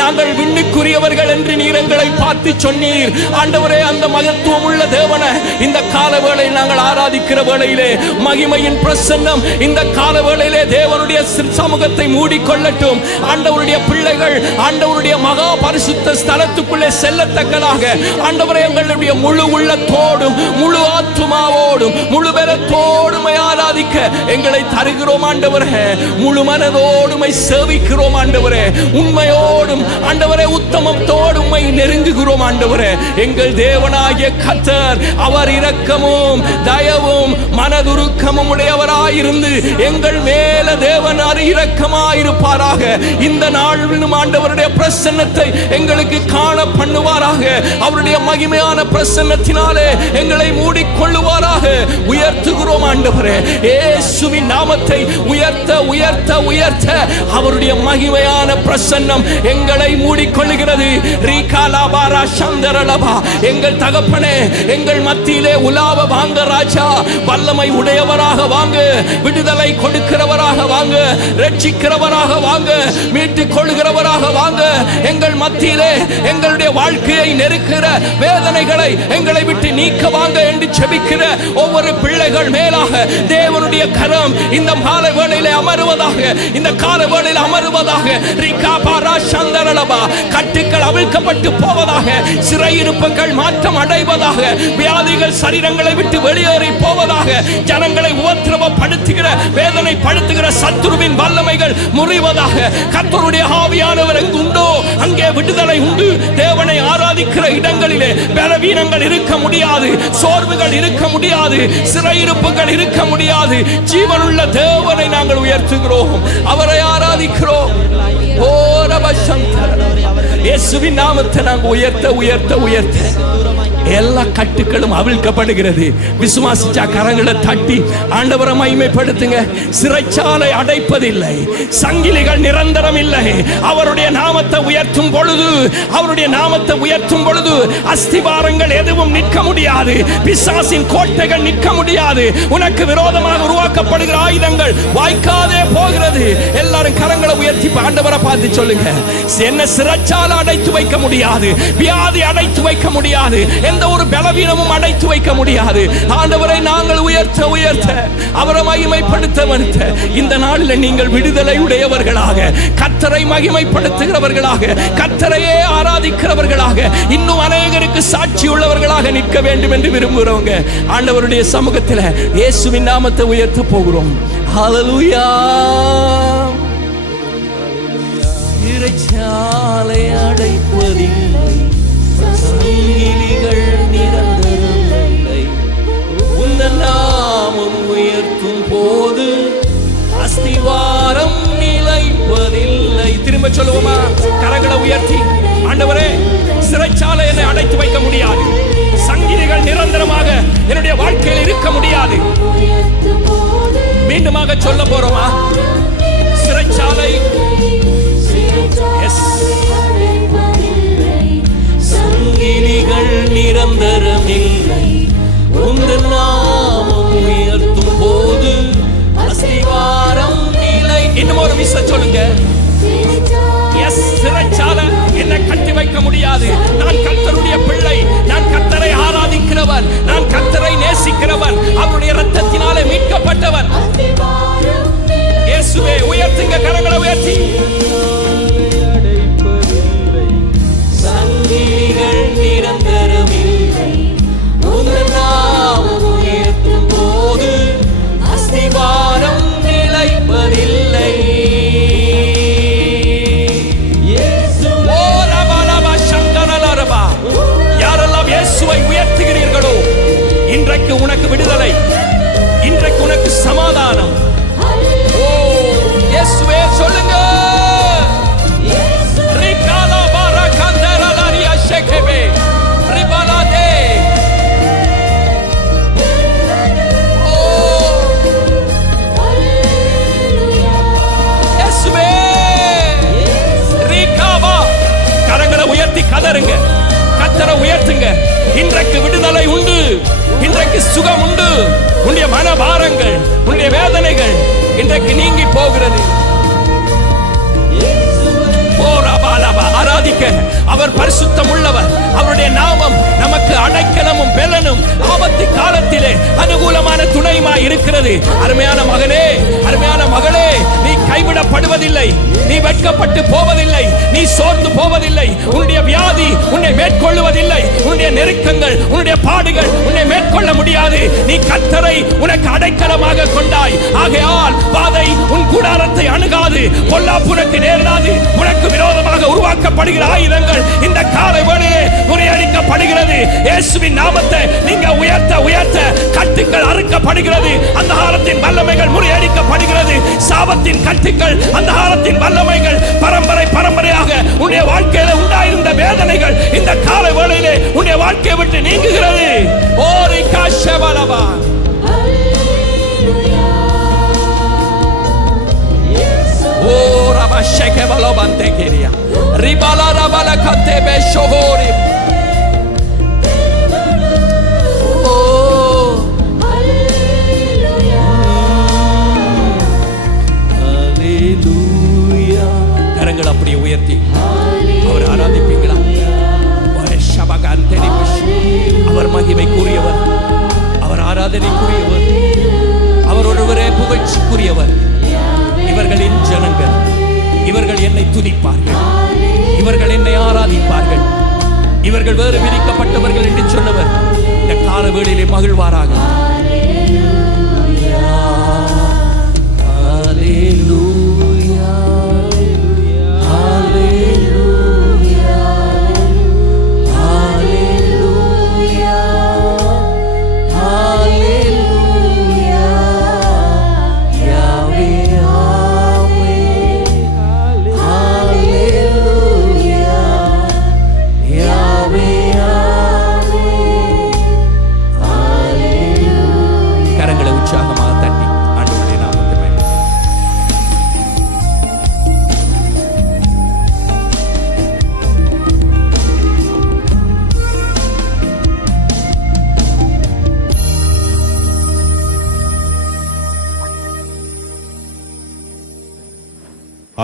நாங்கள் விண்ணுக்குரியவர்கள் என்று நீர் எங்களை பார்த்து சொன்னீர். ஆண்டவரே, அந்த மகத்துவம் உள்ள தேவனை இந்த கால வேளையில் நாங்கள் ஆராதிக்கிற வேளையிலே மகிமையின் பிரசன்னம் இந்த கால வேளையிலே தேவனுடைய சமூகத்தை மூடிக்கொள்ளட்டும். ஆண்டவருடைய பிள்ளைகள் ஆண்டவருடைய மகா பரிசுத்த ஸ்தலத்துக்குள்ளே செல்லத்தக்கதாக ஆண்டவரே, எங்களுடைய முழு உள்ளத்தோடும் முழு ஆத்துமாவோடும் முழு பலத்தோடும் ஆராதிக்க எங்களை தருகிறோம். ஆண்டவரே, முழு மனதோடுமை சேவிக்கிறோம். ஆண்டவரே, உண்மையோடும் ஆண்டவரே உத்தமத்தோடும் நெருங்குகிறோம். ஆண்டவரே, எங்கள் தேவனாகிய கர்த்தர் அவர் இரக்கமும் தயவும் மனதுருக்கமும் உடையவராயிருந்து எங்கள் மேல தேவன் இரக்கமாயிருப்பாராக. இந்த நாளிலும் ஆண்டவருடைய பிரசன்னத்தை எங்களுக்கு காண பண்ணுவாராக. அவருடைய மகிமையான பிரசன்னத்தினாலே எங்களை மூடிக்கொள்ளுவாராக. உயர்த்துகிறோம் ஆண்டவரே, இயேசுவின் நாமத்தை உயர்த்த உயர்த்த உயர்த்த அவருடைய மகிமையான பிரசன்னம் எங்கள் எங்களை மூடிக்கொள்ளுகிறது. ரீகாலாபாரா சந்தரலபா. எங்கள் தகப்பனே, எங்கள் மத்தியிலே உலாவ வாங்க ராஜா. வல்லமை உடையவராக வாங்க, விடுதலை கொடுக்கிறவராக வாங்க, ரட்சிக்கிறவராக வாங்க, மீட்டுக் கொள்கிறவராக வாங்க. எங்கள் மத்தியிலே எங்களுடைய வாழ்க்கையை நெருக்கிற வேதனைகளை எங்களை விட்டு நீக்க வாங்க என்று செபிக்கிற ஒவ்வொரு பிள்ளைகள் மேலாக தேவனுடைய கரம் இந்த மாலை வேளையிலே அமருவதாக, இந்த கால வேளையிலே அமருவதாக. ரிகாபாரா சந்தரலபா. கட்டுக்கள் அவிழ்க்கப்பட்டு போவதாக, சிறையிருப்புகள் மாற்றம் அடைவதாக, வியாதிகள் சரீரங்களை விட்டு வெளியேறி போவதாக, ஜனங்களை உபத்திரவப்படுத்துகிற வேதனைப்படுத்துகிற சத்துருவின் வல்லமைகள் முறிவதாக. கர்த்தருடைய ஆவியானவர் எங்கு உண்டோ அங்கே விடுதலை உண்டு. தேவனை ஆராதிக்கிற இடங்களிலே பலவீனங்கள் இருக்க முடியாது, சோர்வுகள் இருக்க முடியாது, சிறையிருப்புகள் இருக்க முடியாது. ஜீவனுள்ள தேவனை நாங்கள் உயர்த்துகிறோம், அவரை ஆராதிக்கிறோம். ஓ இயேசுவின் நாமத்தை நாங்கள் உயர்த்த உயர்த்த உயர்த்த எல்லா கட்டுக்களும் அவிழ்க்கப்படுகிறது. விசுவாசிச்சா கரங்களை தட்டி ஆண்டவரை மகிமைப்படுத்துங்க. சிறைச்சாலை அடைப்பதில்லை, சங்கிலிகள் நிரந்தரம் இல்லை. அவருடைய நாமத்தை உயர்த்தும் பொழுது, அவருடைய நாமத்தை உயர்த்தும் பொழுது அஸ்திவாரங்கள் எதுவும் நிற்க முடியாது, பிசாசின் கோட்டைகள் நிற்க முடியாது. உனக்கு விரோதமாக உருவாக்கப்படுகிற ஆயுதங்கள் வாய்க்காதே போகிறது. எல்லாரும் கரங்களை உயர்த்தி ஆண்டவரை பார்த்து சொல்லுங்க. என்ன சிறைச்சாலை அடைத்து வைக்க முடியாது, வியாதி அடைத்து வைக்க முடியாது, எந்த ஒரு பலவீனமும் அடைத்து வைக்க முடியாது. ஆண்டவரை நாங்கள் உயர்த்த உயர்த்த, அவரை மகிமைப்படுத்த மறுத்த இந்த நாளில் நீங்கள் விடுதலை உடையவர்களாக, கர்த்தரை மகிமைப்படுத்துகிறவர்களாக, கர்த்தரையே ஆராதிக்கிறவர்களாக, இன்னும் அநேகருக்கு சாட்சி உள்ளவர்களாக நிற்க வேண்டும் என்று விரும்புகிறவங்க ஆண்டவருடைய சமூகத்தில் இயேசுவின் நாமத்தை உயர்த்த போகிறோம். ஹல்லேலூயா. சிறைச்சாலை அடைப்பதில்லை, சங்கிலிகள் நிரந்தரமில்லை. உந்தன் நாமம் உயர்த்தும் போது அஸ்திவாரம் நிலைப்பதில்லை. திரும்ப சொல்லுவோமா? கரங்களை உயர்த்தி ஆண்டவரே, சிறைச்சாலை என்னை அடைத்து வைக்க முடியாது, சங்கிலிகள் நிரந்தரமாக என்னுடைய வாழ்க்கையில் இருக்க முடியாது. மீண்டுமாக சொல்ல போறோமா? சிறைச்சாலை சங்கிலிகள் நிரந்தரமில்லை. உந்தன் நாமம் உயர்த்தும் போது அஸ்திவாரம் நிலை. இன்னும் ஒரு விஷயம் சொல்லுங்க. சிறைச்சாலை என்னை கட்டி வைக்க முடியாது. நான் கர்த்தருடைய பிள்ளை, நான் கர்த்தரை ஆராதிக்கிறவன், நான் கர்த்தரை நேசிக்கிறவன், அவருடைய இரத்தத்தினாலே மீட்கப்பட்டவன். இயேசுவே, உயர்த்துங்க கரங்களை உயர்த்தி. சங்கிலிகள் நிரந்தரமில்லை, உந்தன் நாமம் உயர்த்தும் போது அஸ்திவாரம் நிலைப்பதில்லை. யாரெல்லாம் இயேசுவை உயர்த்துகிறீர்களோ இன்றைக்கு உனக்கு விடுதலை, இன்றைக்கு உனக்கு சமாதானம். ஓ இயேசுவே சொல்லுங்க. கரங்களை உயர்த்தி கதறுங்க, கர்த்தரை உயர்த்துங்க. இன்றைக்கு விடுதலை உண்டு, இன்றைக்கு சுகம் உண்டு. உன்னுடைய மனபாரங்கள், உன்னுடைய வேதனைகள் இன்றைக்கு நீங்கி போகிறது. ஆராதிக்க அவர் பரிசுத்தம் உள்ளவர். அவருடைய நாமம் நமக்கு அடைக்கலமும் பெலனும், ஆபத்து காலத்திலே அனுகூலமான துணையுமாய் இருக்கிறது. அருமையான மகனே, அருமையான மகளே, நீ கைவிடப்படுவதில்லை, நீ வெட்கப்பட்டு போவதில்லை, நீ சோர்ந்து போவதில்லை. உன்னுடைய வியாதி உன்னை மேற்கொள்ளுவதில்லை, உன்னுடைய நெருக்கங்கள், உன்னுடைய பாடுகள் உன்னை மேற்கொள்ள முடியாது. நீ கர்த்தரை உனக்கு அடைக்கலமாக கொண்டாய். ஆகையால் வாதை உன் கூடாரத்தை அணுகாது, பொல்லாப்பு உனக்கு நேரிடாது. உனக்கு விரோதமாக உருவாக்கப்படுகிற ஆயுதங்கள் இந்த காலை வேளையிலே முறியடிக்கப்படுகிறது. இயேசுவின் நாமத்தை நீங்க உயர்த்த உயர்த்த கட்டுக்கள் அறுக்கப்படுகிறது, அந்தகாரத்தின் வல்லமைகள் முறியடிக்கப்படுகிறது. சாபத்தின் கட்டுக்கள், அந்தகாரத்தின் வல்லமைகள், பரம்பரை பரம்பரையாக உன்னுடைய வாழ்க்கையில உண்டாயிருந்த வேதனைகள் இந்த காலை வேளையிலே உன்னுடைய வாழ்க்கையை விட்டு நீங்குகிறது. ஓரி காஷவலவா. ஓ ரபா sheke balobante keria. Ribala rabala katebe shohori. கரங்கள் அப்படியே உயர்த்தி அவர் ஆராதிப்பீங்களா? அவர் மகிமைக்குரியவர், அவர் ஆராதனைக்குரியவர், அவர் ஒருவரே புகழ்ச்சிக்குரியவர். இவர்களின் ஜனங்கள், இவர்கள் என்னை துதிப்பார்கள், இவர்கள் என்னை ஆராதிப்பார்கள், இவர்கள் வேறு பிரிக்கப்பட்டவர்கள் என்று சொன்னவர் இந்த கால வேளையிலே மகிழ்வாராக.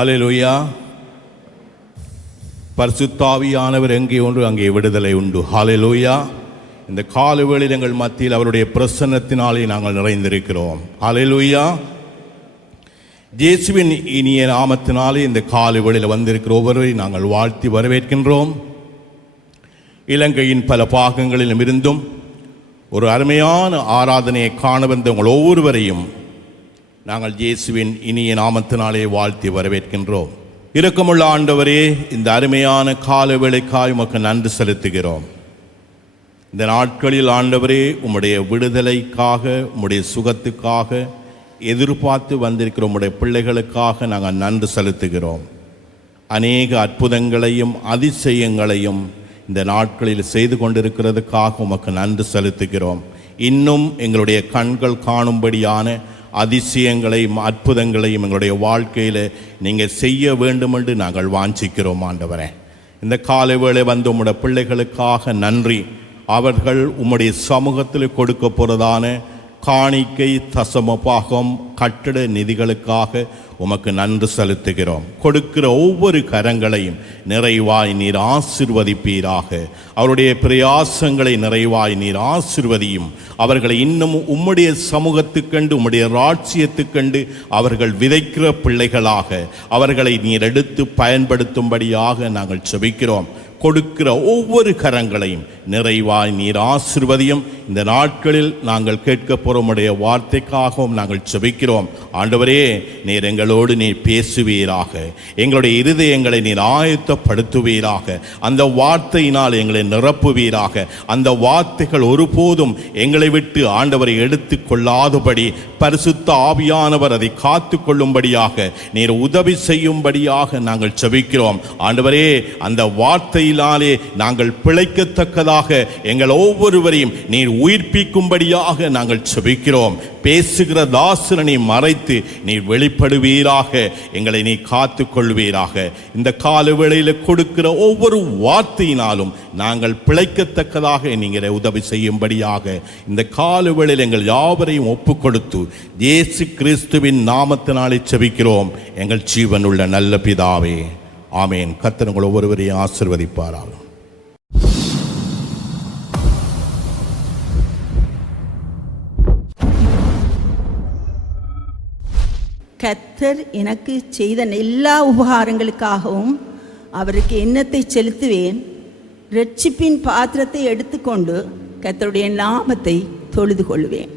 ஹல்லேலூயா. பரிசுத்த ஆவியானவர் எங்கே ஒன்று அங்கே விடுதலை உண்டு. ஹல்லேலூயா. இந்த காலவேளையில் எங்கள் மத்தியில் அவருடைய பிரசன்னத்தினாலே நாங்கள் நிறைந்திருக்கிறோம். ஹல்லேலூயா. இயேசுவின் இனிய நாமத்தினாலே இந்த காலவேளையில் வந்திருக்கிற ஒவ்வொருவரையும் நாங்கள் வாழ்த்தி வரவேற்கின்றோம். இலங்கையின் பல பாகங்களிலும் இருந்தும் ஒரு அருமையான ஆராதனையை காண வந்த உங்கள் ஒவ்வொருவரையும் நாங்கள் இயேசுவின் இனிய நாமத்தினாலே வாழ்த்தி வரவேற்கின்றோம். இரக்கமுள்ள ஆண்டவரே, இந்த அருமையான கால வேளைக்காய் உமக்கு நன்றி செலுத்துகிறோம். இந்த நாட்களில் ஆண்டவரே, உம்முடைய விடுதலைக்காக, உம்முடைய சுகத்துக்காக எதிர்பார்த்து வந்திருக்கிற உம்முடைய பிள்ளைகளுக்காக நாங்கள் நன்றி செலுத்துகிறோம். அநேக அற்புதங்களையும் அதிசயங்களையும் இந்த நாட்களில் செய்து கொண்டிருக்கிறதுக்காக உமக்கு நன்றி செலுத்துகிறோம். இன்னும் எங்களுடைய கண்கள் காணும்படியான அதிசயங்களையும் அற்புதங்களையும் எங்களுடைய வாழ்க்கையில் நீங்கள் செய்ய வேண்டும் என்று நாங்கள் வாஞ்சிக்கிறோம். ஆண்டவரே, இந்த காலை வேளை வந்து உம்முடைய பிள்ளைகளுக்காக நன்றி. அவர்கள் உம்முடைய சமூகத்தில் கொடுக்க போகிறதான காணிக்கை, தசம பாகம், கட்டிட நிதிகளுக்காக உமக்கு நன்றி செலுத்துகிறோம். கொடுக்கிற ஒவ்வொரு கரங்களையும் நிறைவாய் நீர் ஆசிர்வதிப்பீராக. அவருடைய பிரயாசங்களை நிறைவாய் நீர் ஆசிர்வதியும். அவர்களை இன்னும் உம்முடைய சமூகத்துக்கண்டு, உம்முடைய ராட்சியத்துக்கண்டு அவர்கள் விதைக்கிற பிள்ளைகளாக அவர்களை நீர் எடுத்து பயன்படுத்தும்படியாக நாங்கள் செபிக்கிறோம். கொடுக்கிற ஒவ்வொரு கரங்களையும் நிறைவாய் நீர் ஆசிர்வதியும். இந்த நாட்களில் நாங்கள் கேட்க போகிறோமுடைய வார்த்தைக்காகவும் நாங்கள் செபிக்கிறோம். ஆண்டவரே, நீர் எங்களோடு நீர் பேசுவீராக. எங்களுடைய இருதயங்களை நீர் ஆயத்தப்படுத்துவீராக. அந்த வார்த்தையினால் எங்களை நிரப்புவீராக. அந்த வார்த்தைகள் ஒருபோதும் எங்களை விட்டு ஆண்டவரை எடுத்து கொள்ளாதபடி பரிசுத்த ஆவியானவர் அதை காத்து கொள்ளும்படியாக நீர் உதவி செய்யும்படியாக நாங்கள் செபிக்கிறோம். ஆண்டவரே, அந்த வார்த்தையினாலே நாங்கள் பிழைக்கத்தக்கதாக எங்கள் ஒவ்வொருவரையும் நீர் உயிர்ப்பிக்கும்படியாக நாங்கள் செபிக்கிறோம். பேசுகிற தாசனை மறைத்து நீர் வெளிப்படுவீராக. எங்களை நீ காத்து கொள்வீராக. இந்த கால வேளையில் கொடுக்கிற ஒவ்வொரு வார்த்தையினாலும் நாங்கள் பிழைக்கத்தக்கதாக நீங்கள் உதவி செய்யும்படியாக இந்த கால வேளையில் எங்கள் யாவரையும் ஒப்பு கொடுத்து இயேசு கிறிஸ்துவின் நாமத்தினாலே செபிக்கிறோம் எங்கள் ஜீவனுள்ள நல்ல பிதாவே, ஆமேன். கர்த்தர் உங்கள் ஒவ்வொருவரையும் ஆசீர்வதிப்பாராக. கர்த்தர் எனக்கு செய்த எல்லா உபகாரங்களுக்காகவும் அவருக்கு எண்ணத்தை செலுத்துவேன். இரட்சிப்பின் பாத்திரத்தை எடுத்துக்கொண்டு கர்த்தருடைய நாமத்தை தொழுது கொள்வேன்.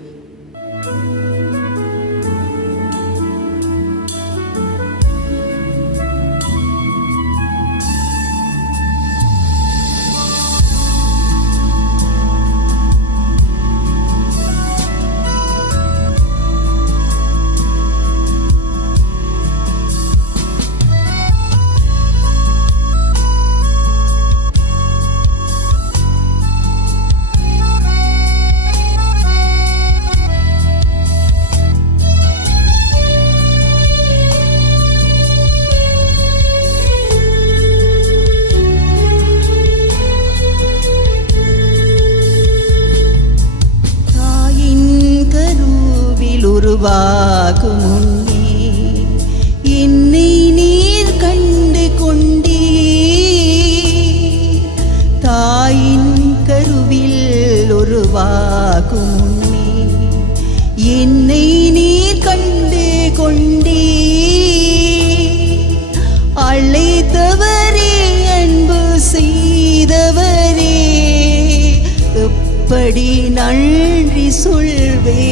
உருவாகும் முன்னே என்னை நீர் கண்டு கொண்டே. அழைத்தவரே, அன்பு செய்தவரே, எப்படி நன்றி சொல்வே.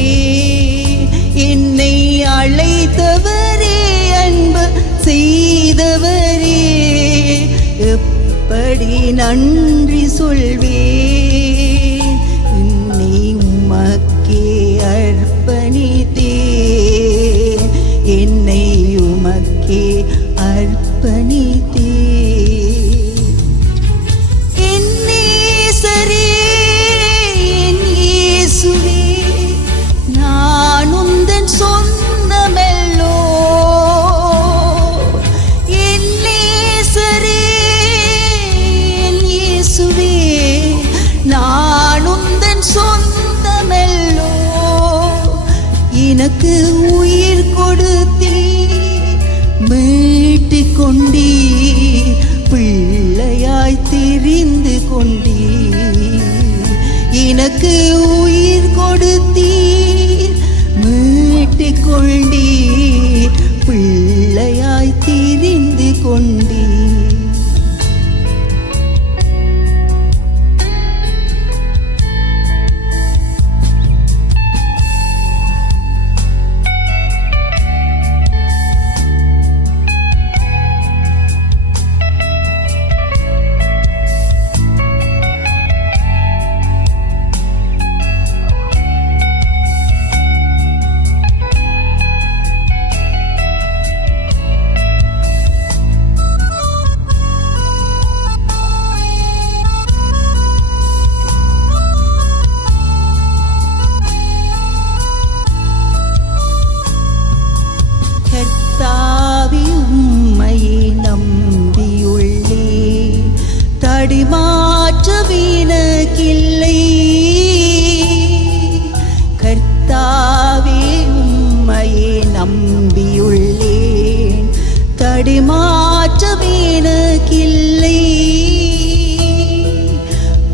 என்னை அழைத்தவரே, அன்பு செய்தவரே, எப்படி நன்றி சொல்வே. என்னை உமக்கே அர்ப்பணித்தேன், என்னை உமக்கே அர்ப்பணித்தேன். என் நேசரே, என் இயேசுவே, நான் உந்தன் சொந்தமல்லோ. என் நேசரே, என் இயேசுவே, நான் உந்தன் சொந்தமல்லோ. எனக்கு உயிர் கொடுத்தீர், மீட்டுக் கொண்டீர், பிள்ளையாய் தெரிந்து கொண்டீர். எனக்கு உயிர் கொடுத்தீர், மீட்டுக் கொண்டீர், பிள்ளையாய் தெரிந்து கொண்டீர். கர்த்தாவே, உம்மையே நம்பியுள்ளே, தடிமாற்றவினக்கில்லை. கர்த்தாவே, உம்மையே நம்பியுள்ளேன், தடிமாற்றவினக்கில்லை.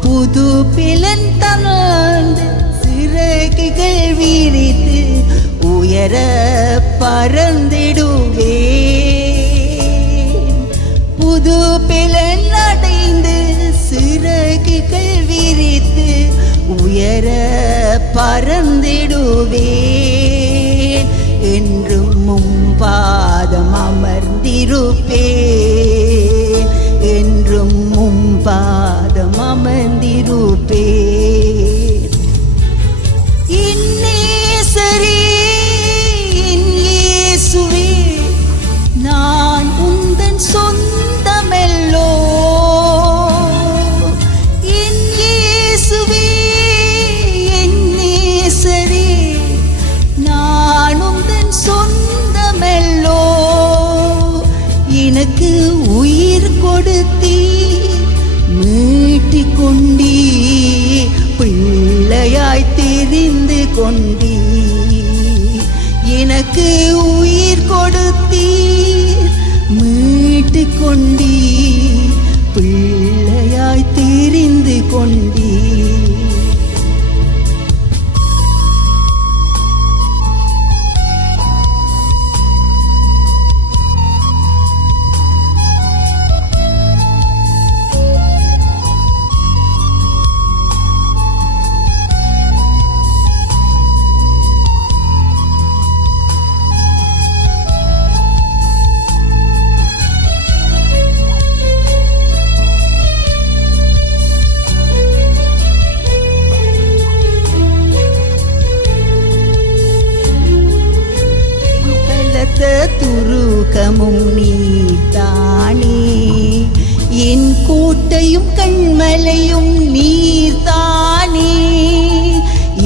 புது பிலன் தந்து சிறகுகள் விரித்து உயர பறந்திடுவேன். புது பிலன் அடைந்து சிறகுகள் விரித்து உயர பறந்திடுவேன். என்றும் மும்பாதம் அமர்ந்திருப்பேன், என்றும் மும்பாதம் அமர்ந்திருப்பேன். என் நேசரே, என் இயேசுவே, நான் உந்தன் சொந்தமல்லோ. என் இயேசுவே, என் நேசரே, நான் உந்தன் சொந்தமல்லோ. எனக்கு உயிர் கொடுத்தீர், மீட்டிக் கொண்டீர், பிள்ளையாய் தெரிந்து கொண்டீர். எனக்கு உயிர் கொடுத்தீர், மீட்டுக் கொண்டீர், பிள்ளையாய் தெரிந்து கொண்டீர். துருக்கமும் நீர்தானே, என் கோட்டையும் கண்மலையும் நீர்தானே.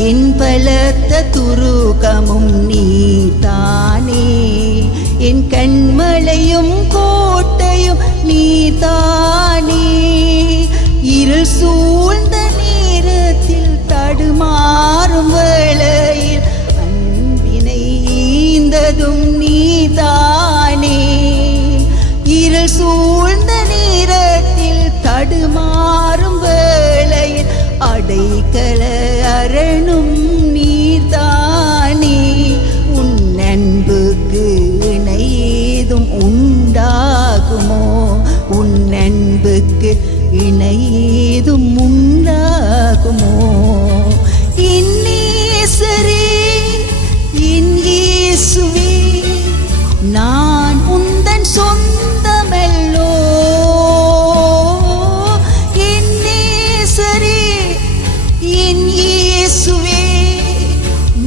என் பலத்த துருக்கமும் நீர்தானே, என் கண்மலையும் கோட்டையும் நீர்தானே. இருள் சூழ்ந்த நேரத்தில் தடுமாறும் வேளையில் அன்பினை ஈந்ததும் நீதானே. இருள் சூழ்ந்த நேரத்தில் தடுமாறும் வேளையில் அடைக்கல அன்புக்கு இணையேதும் உண்டாகுமோ? என் நேசரே, என் இயேசுவே, நான் உந்தன் சொந்தமல்லோ. என் நேசரே, என் இயேசுவே,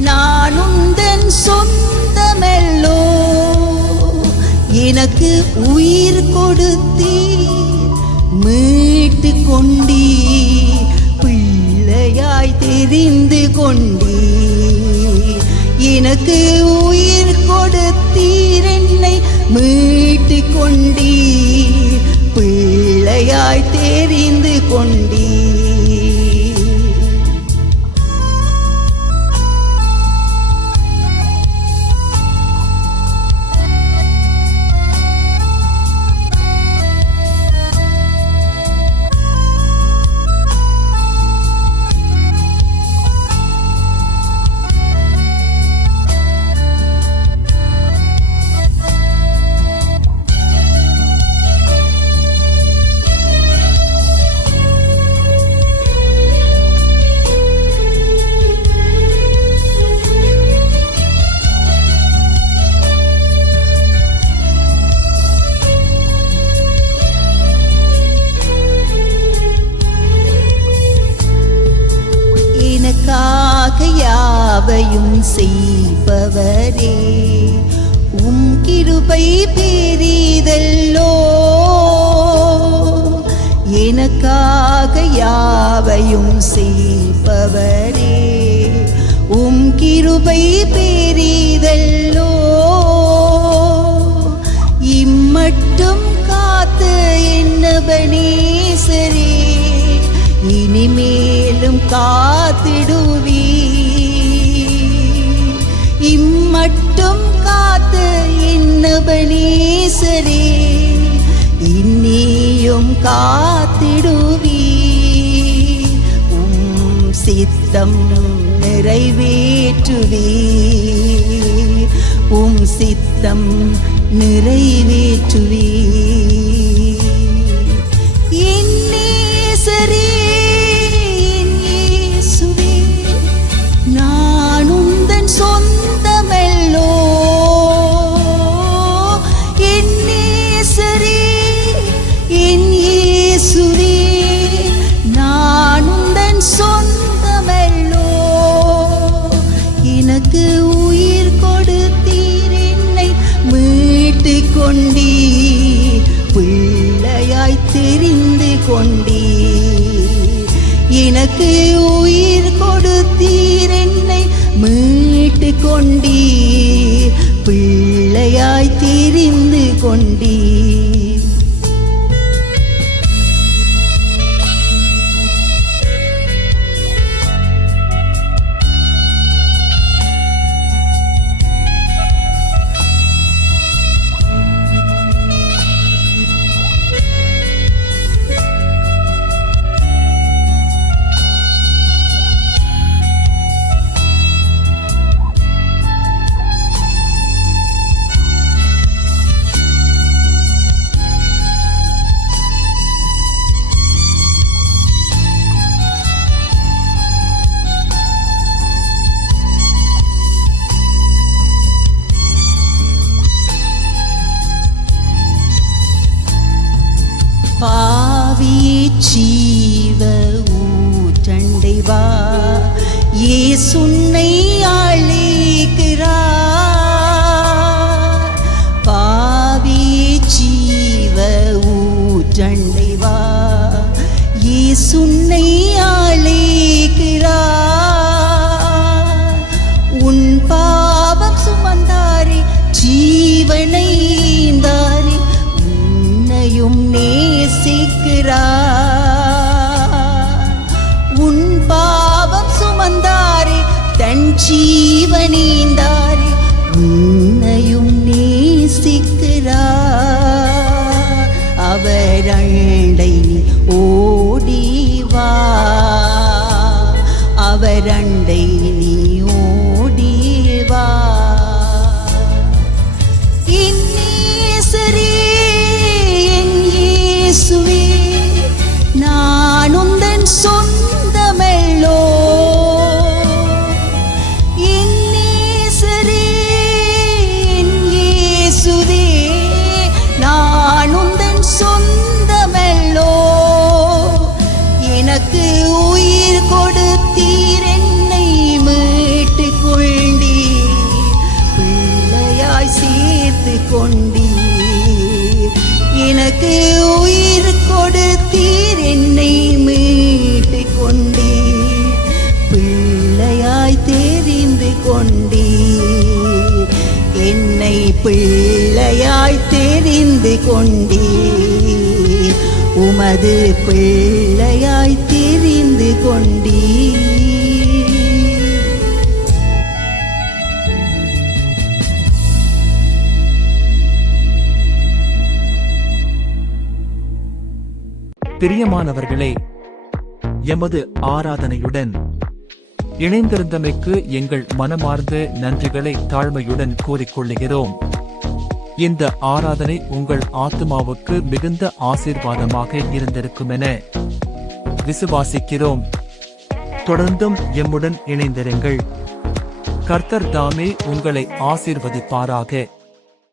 நான் உந்தன் சொந்தமல்லோ. எனக்கு உயிர் கொடுத்தீர், மீட்டு கொண்டீர், பிள்ளையாய் தெரிந்து கொண்டீர். எனக்கு உயிர் கொடுத்தீர், என்னை மீட்டு கொண்டீர், பிள்ளையாய் தெரிந்து கொண்டீர். எனக்காக யாவையும் செய்பவரே, உம் கிருபை பெரிதல்லோ. எனக்காக யாவையும் செய்பவரே, உம் கிருபை பெரிதல்லோ. இம்மட்டும் காத்து என்னபனேசரே, இனிமேலும் காத்திடுவீ. இம்மட்டும் காத்து என்னபனேசரே, இன்னியும் காத்திடுவீ. உம் சித்தம் நிறைவேற்றுவீ, உம் சித்தம் நிறைவேற்றுவீ. என் நேசரே, சொந்தமல்லோ. என் நேசரே, என் இயேசுவே, நான் உந்தன் சொந்தமல்லோ. எனக்கு உயிர் கொடுத்தீர், என்னை மீட்டு கொண்டீர், பிள்ளையாய் தெரிந்து கொண்டீர். எனக்கு உயிர் கொடுத்தீர், என்னை மீட்டு கொண்டீர், பிள்ளையாய் தெரிந்து கொண்டீர். பாவியே ஜீவ ஊற்றண்டை வா, இயேசு உன்னை அழைக்கிறார். பாவியே ஜீவ ஊற்றண்டை வா, இயேசு உன்னை அழைக்கிறார். உன் பாவம் சுமந்தாரே, ஜீவனை ஈந்தாரே, உன்னையும் நேசிக்கிறார். உன் பாவம் சுமந்தாரே, தன் ஜீவனீந்தாரே, உன்னையும் நேசிக்கிறார். அவர் அண்டை நீ ஓடிவா, அவர் அண்டை நீ ஓடிவா. என் நேசரே, என் இயேசுவே, கொண்டீர், உமது பிள்ளையாய் தெரிந்து கொண்டீர். பிரியமானவர்களே, எமது ஆராதனையுடன் இணைந்திருந்தமைக்கு எங்கள் மனமார்ந்த நன்றிகளை தாழ்மையுடன் கூறிக்கொள்ளுகிறோம். இந்த ஆராதனை உங்கள் ஆத்துமாவுக்கு மிகுந்த ஆசீர்வாதமாக இருந்திருக்குமென விசுவாசிக்கிறோம். தொடர்ந்தும் எம்முடன் இணைந்திருங்கள். கர்த்தர் தாமே உங்களை ஆசீர்வதிப்பாராக.